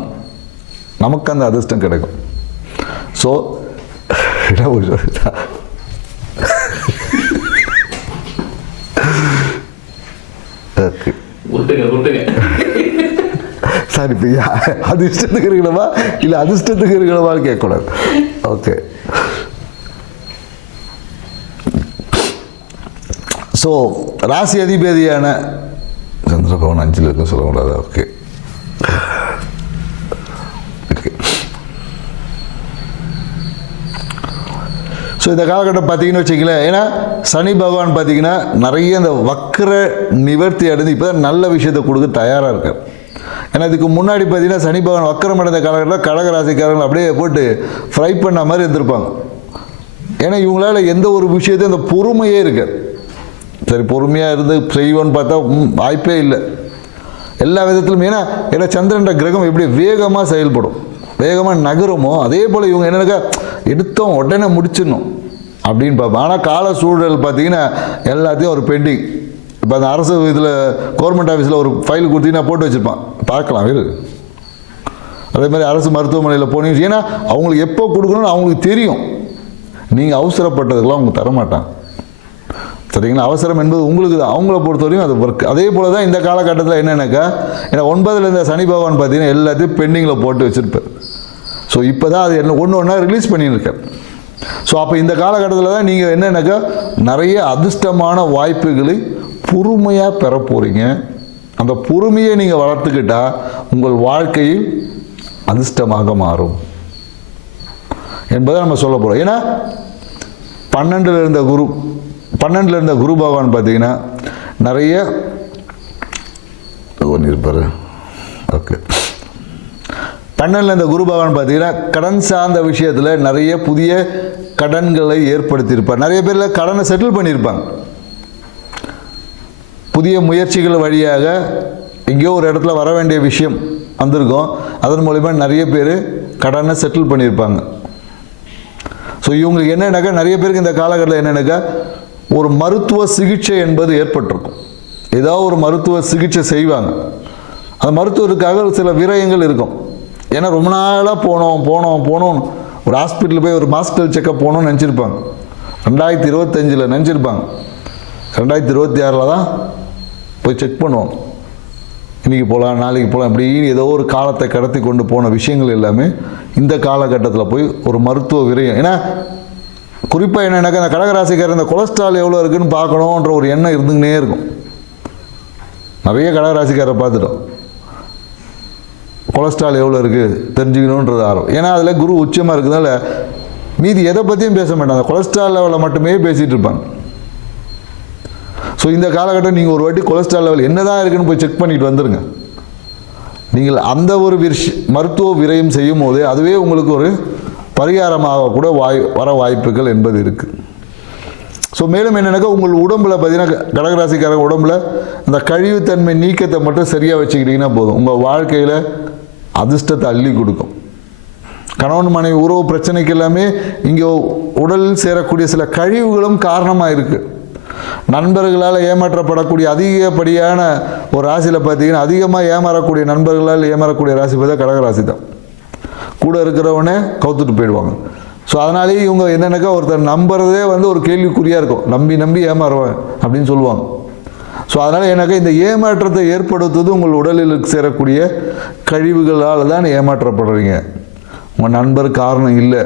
நமக்கு அந்த அதிர்ஷ்டம் கிடைக்கும். ஸோ சார் இப்போ அது இஷ்டத்துக்கு இருக்கணுமா இல்லை அதிர்ஷ்டத்துக்கு இருக்கணுமான்னு கேட்கக்கூடாது. ஓகே, ஸோ ராசி அதிபதியான சந்திரபவன் 5ல் இருக்க சொல்லக்கூடாது. ஓகே, ஸோ இந்த காலகட்டம் பார்த்தீங்கன்னு வச்சிங்களேன், ஏன்னா சனி பகவான் பார்த்தீங்கன்னா நிறைய இந்த வக்கர நிவர்த்தி அடைந்து இப்போ தான் நல்ல விஷயத்தை கொடுக்க தயாராக இருக்கார். ஏன்னா இதுக்கு முன்னாடி பார்த்தீங்கன்னா சனி பகவான் வக்கரம் அடைந்த காலகட்டத்தில் கடகராசிக்காரர்கள் அப்படியே போட்டு ஃப்ரை பண்ண மாதிரி இருந்திருப்பாங்க. ஏன்னா இவங்களால எந்த ஒரு விஷயத்தையும் அந்த பொறுமையே இருக்காது. சரி பொறுமையாக இருந்து செய்வோன்னு பார்த்தா வாய்ப்பே இல்லை எல்லா விதத்திலும். ஏன்னா சந்திரன்ற கிரகம் எப்படி வேகமாக செயல்படும், வேகமாக நகருமோ அதே போல் இவங்க என்னக்கா எடுத்தோம் உடனே முடிச்சிடணும் அப்படின்னு பார்ப்போம். ஆனால் கால சூழல் பார்த்தீங்கன்னா எல்லாத்தையும் ஒரு பெண்டிங். இப்போ அந்த அரசு இதில் கவர்மெண்ட் ஆஃபீஸில் ஒரு ஃபைல் கொடுத்தீங்கன்னா போட்டு வச்சுருப்பான், பார்க்கலாம் இரு. அதே மாதிரி அரசு மருத்துவமனையில் போனீங்க, ஏன்னா அவங்களுக்கு எப்போ கொடுக்கணும்னு அவங்களுக்கு தெரியும். நீங்கள் அவசரப்பட்டதுக்கெல்லாம் அவங்க தரமாட்டாங்க. சரிங்களா? அவசரம் என்பது உங்களுக்கு தான், அவங்கள பொறுத்தவரையும் அது ஒர்க். அதே போல் தான் இந்த காலகட்டத்தில் என்னென்னாக்கா, ஏன்னா 9ல் இருந்த சனி பகவான் பார்த்தீங்கன்னா எல்லாத்தையும் பெண்டிங்கில் போட்டு வச்சுருப்பார். ஸோ இப்போ தான் அது ஒன்று ஒன்றா ரிலீஸ் பண்ணியிருக்கார். ஸோ அப்போ இந்த காலகட்டத்தில் தான் நீங்கள் என்னென்னாக்கா நிறைய அதிர்ஷ்டமான வாய்ப்புகளை பொறுமையாக பெற போகிறீங்க. அந்த பொறுமையை நீங்கள் வளர்த்துக்கிட்டால் உங்கள் வாழ்க்கையில் அதிர்ஷ்டமாக மாறும். என்பதை நம்ம சொல்ல போகிறோம். ஏன்னா 12ல் இருந்த குரு பகவான் பார்த்தீங்கன்னா நிறைய இருப்பார். ஓகே, 12ல் இந்த குரு பகவான் பார்த்தீங்கன்னா கடன் சார்ந்த விஷயத்தில் நிறைய புதிய கடன்களை ஏற்படுத்தியிருப்பார். நிறைய பேரில் கடனை செட்டில் பண்ணியிருப்பாங்க. புதிய முயற்சிகள் வழியாக எங்கேயோ ஒரு இடத்துல வர வேண்டிய விஷயம் வந்திருக்கும். அதன் மூலிமா நிறைய பேர் கடனை செட்டில் பண்ணியிருப்பாங்க. ஸோ இவங்களுக்கு என்னென்னாக்கா, நிறைய பேருக்கு இந்த காலகட்டத்தில் என்னென்னாக்கா ஒரு மருத்துவ சிகிச்சை என்பது ஏற்பட்டிருக்கும். ஏதாவது ஒரு மருத்துவ சிகிச்சை செய்வாங்க. அந்த மருத்துவருக்காக சில விரயங்கள் இருக்கும். ஏன்னா ரொம்ப நாளாக போனோம் ஒரு ஹாஸ்பிட்டலில் போய் ஒரு மாஸ்டல் செக்கப் போகணும்னு நினச்சிருப்பாங்க. 2025 நினச்சிருப்பாங்க. 2026 தான் போய் செக் பண்ணுவோம். இன்றைக்கி போகலாம், நாளைக்கு போகலாம், இப்படி ஏதோ ஒரு காலத்தை கடத்தி கொண்டு போன விஷயங்கள் எல்லாமே இந்த காலகட்டத்தில் போய் ஒரு மருத்துவ விரயம். ஏன்னா குறிப்பாக என்னென்னாக்கா, அந்த கடகராசிக்காரர் இந்த கொலஸ்ட்ரால் எவ்வளோ இருக்குதுன்னு பார்க்கணுன்ற ஒரு எண்ணம் இருந்துக்கினே இருக்கும். நிறைய கடகராசிக்காரரை பார்த்துட்டோம். கொலஸ்ட்ரால் எவ்வளோ இருக்குது தெரிஞ்சுக்கணுன்றது ஆர்வம். ஏன்னா அதில் குரு உச்சமாக இருக்கிறதால மீதி எதை பற்றியும் பேச மாட்டாங்க. கொலஸ்ட்ரால் லெவலில் மட்டுமே பேசிகிட்டு இருப்பாங்க. ஸோ இந்த காலகட்டம் நீங்கள் ஒரு வாட்டி கொலஸ்ட்ரால் லெவல் என்ன தான் இருக்குன்னு போய் செக் பண்ணிட்டு வந்துடுங்க. நீங்கள் அந்த ஒரு மருத்துவ விரயம் செய்யும் போது அதுவே உங்களுக்கு ஒரு பரிகாரமாக கூட வர வாய்ப்புகள் என்பது இருக்குது. ஸோ மேலும் என்னென்னாக்கா, உங்கள் உடம்பில் பார்த்தீங்கன்னா கடகராசிக்காரங்க உடம்புல அந்த கழிவுத்தன்மை நீக்கத்தை மட்டும் சரியாக வச்சுக்கிட்டிங்கன்னா போதும். உங்கள் வாழ்க்கையில் அதிர்ஷ்டத்தை அள்ளி கொடுக்கும். கணவன் மனைவி உறவு பிரச்சனைக்கு எல்லாமே இங்கே உடலில் சேரக்கூடிய சில கழிவுகளும் காரணமாக இருக்குது. நண்பர்களால் ஏமாற்றப்படக்கூடிய அதிகப்படியான ஒரு ராசியில் பார்த்தீங்கன்னா, அதிகமாக ஏமாறக்கூடிய நண்பர்களால் ஏமாறக்கூடிய ராசி பார்த்தா கடகராசி தான். கூட இருக்கிறவனே கவுத்துட்டு போயிடுவாங்க. ஸோ அதனாலேயே இவங்க என்னென்னாக்கா, ஒருத்தர் நம்புறதே ஒரு கேள்விக்குறியாக இருக்கும். நம்பி ஏமாறுவேன் அப்படின்னு சொல்லுவாங்க. ஸோ அதனால் எனக்கு இந்த ஏமாற்றத்தை ஏற்படுத்துவது உங்கள் உடலில் சேரக்கூடிய கழிவுகளால் தான் ஏமாற்றப்படுறீங்க. உங்கள் நண்பர் காரணம் இல்லை.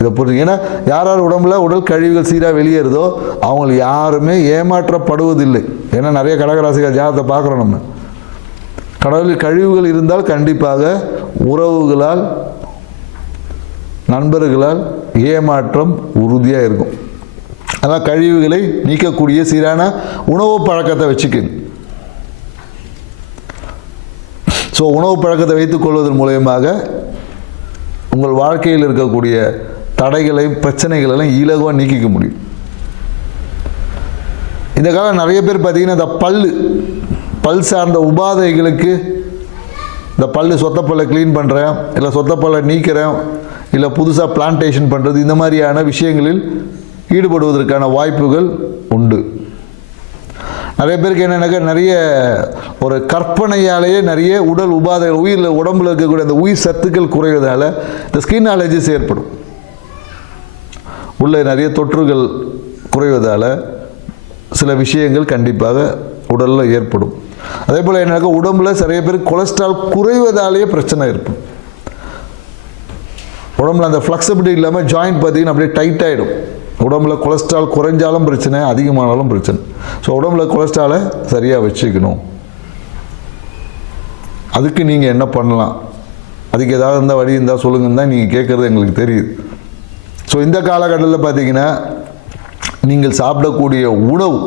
இதை புரிஞ்சுங்க. ஏன்னா யார் உடம்புல உடல் கழிவுகள் சீராக வெளியேறுதோ அவங்க யாருமே ஏமாற்றப்படுவதில்லை. ஏன்னா நிறைய கடகராசிகள் ஜாதகத்தை பார்க்குறோம். நம்ம கடவுளில் கழிவுகள் இருந்தால் கண்டிப்பாக உறவுகளால் நண்பர்களால் ஏமாற்றம் உறுதியாக இருக்கும். அதான் கழிவுகளை நீக்கக்கூடிய சீரான உணவு பழக்கத்தை வச்சுக்குங்க. ஸோ உணவு பழக்கத்தை வைத்துக் கொள்வதன் மூலயமாக உங்கள் வாழ்க்கையில் இருக்கக்கூடிய தடைகளை பிரச்சனைகளெல்லாம் இலகுவாக நீக்கிக்க முடியும். இந்த காலம் நிறைய பேர் பார்த்தீங்கன்னா, இந்த பல் சார்ந்த உபாதைகளுக்கு இந்த சொத்தப்பல்லை க்ளீன் பண்ணுறேன், இல்லை சொத்தப்பல்லை நீக்கிறேன், இல்லை புதுசாக பிளான்டேஷன் பண்ணுறது, இந்த மாதிரியான விஷயங்களில் ஈடுபடுவதற்கான வாய்ப்புகள் உண்டு. நிறைய பேருக்கு என்னென்னாக்கா, நிறைய ஒரு கற்பனையாலேயே நிறைய உடல் உபாதைகள் உடம்புல இருக்கக்கூடிய அந்த உயிர் சத்துக்கள் குறைவதால் இந்த ஸ்கின் அலர்ஜிஸ் ஏற்படும். உள்ள நிறைய தொற்றுகள் குறைவதால் சில விஷயங்கள் கண்டிப்பாக உடலில் ஏற்படும். அதே போல் என்னன்னாக்கா, உடம்புல நிறைய பேருக்கு கொலஸ்ட்ரால் குறைவதாலேயே பிரச்சனை ஏற்படும். உடம்புல அந்த ஃப்ளெக்சிபிலிட்டி இல்லாமல் ஜாயிண்ட் பார்த்தீங்கன்னா அப்படியே டைட் ஆகிடும். உடம்புல கொலஸ்ட்ரால் குறைஞ்சாலும் பிரச்சனை, அதிகமானாலும் பிரச்சனை. ஸோ உடம்புல கொலஸ்ட்ராலை சரியாக வச்சுக்கணும். அதுக்கு நீங்கள் என்ன பண்ணலாம், அதுக்கு ஏதாவது இருந்தால் வழி இருந்தால் சொல்லுங்கன்னு தான் நீங்கள் கேட்குறது எங்களுக்கு தெரியுது. ஸோ இந்த காலகட்டத்தில் பார்த்தீங்கன்னா, நீங்கள் சாப்பிடக்கூடிய உணவு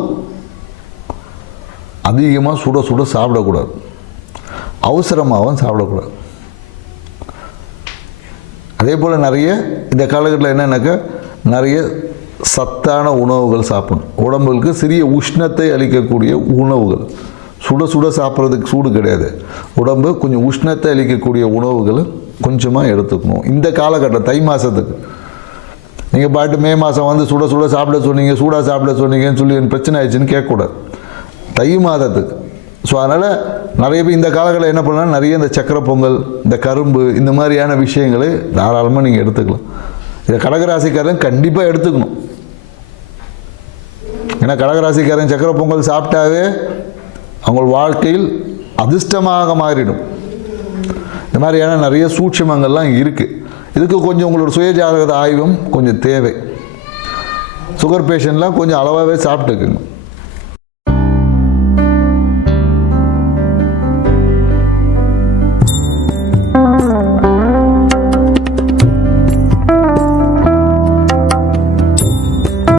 அதிகமாக சுட சுட சாப்பிடக்கூடாது, அவசரமாகவும் சாப்பிடக்கூடாது. அதே போல் நிறைய இந்த காலகட்டத்தில் என்னன்னாக்கா, நிறைய சத்தான உணவுகள் சாப்பிடணும். உடம்புக்கு சிறிய உஷ்ணத்தை அளிக்கக்கூடிய உணவுகள், சுட சுட சாப்பிட்றதுக்கு சூடு கிடையாது, உடம்பு கொஞ்சம் உஷ்ணத்தை அளிக்கக்கூடிய உணவுகள் கொஞ்சமாக எடுத்துக்கணும். இந்த காலகட்டம் தை மாதத்துக்கு நீங்கள் பாட்டு மே மாதம் சுட சுட சாப்பிட சொன்னீங்க, சூடாக சாப்பிட சொன்னீங்கன்னு சொல்லி பிரச்சனை ஆயிடுச்சுன்னு கேட்கக்கூடாது. தை மாதத்துக்கு. ஸோ அதனால் நிறைய பேர் இந்த காலகட்டம் என்ன பண்ணலாம், நிறைய இந்த சக்கரை பொங்கல், இந்த கரும்பு, இந்த மாதிரியான விஷயங்களை தாராளமாக நீங்கள் எடுத்துக்கலாம். இதை கடகராசிக்காரன் கண்டிப்பாக எடுத்துக்கணும். ஏன்னா கடகராசிக்காரன் சக்கரை பொங்கல் சாப்பிட்டாவே அவங்க வாழ்க்கையில் அதிர்ஷ்டமாக மாறிடும். இந்த மாதிரியான நிறைய சூட்சமங்கள்லாம் இருக்குது. இதுக்கு கொஞ்சம் உங்களோட சுயஜாதக ஆய்வும் கொஞ்சம் தேவை. சுகர் பேஷண்ட்லாம் கொஞ்சம் அளவாகவே சாப்பிட்டுக்குங்க.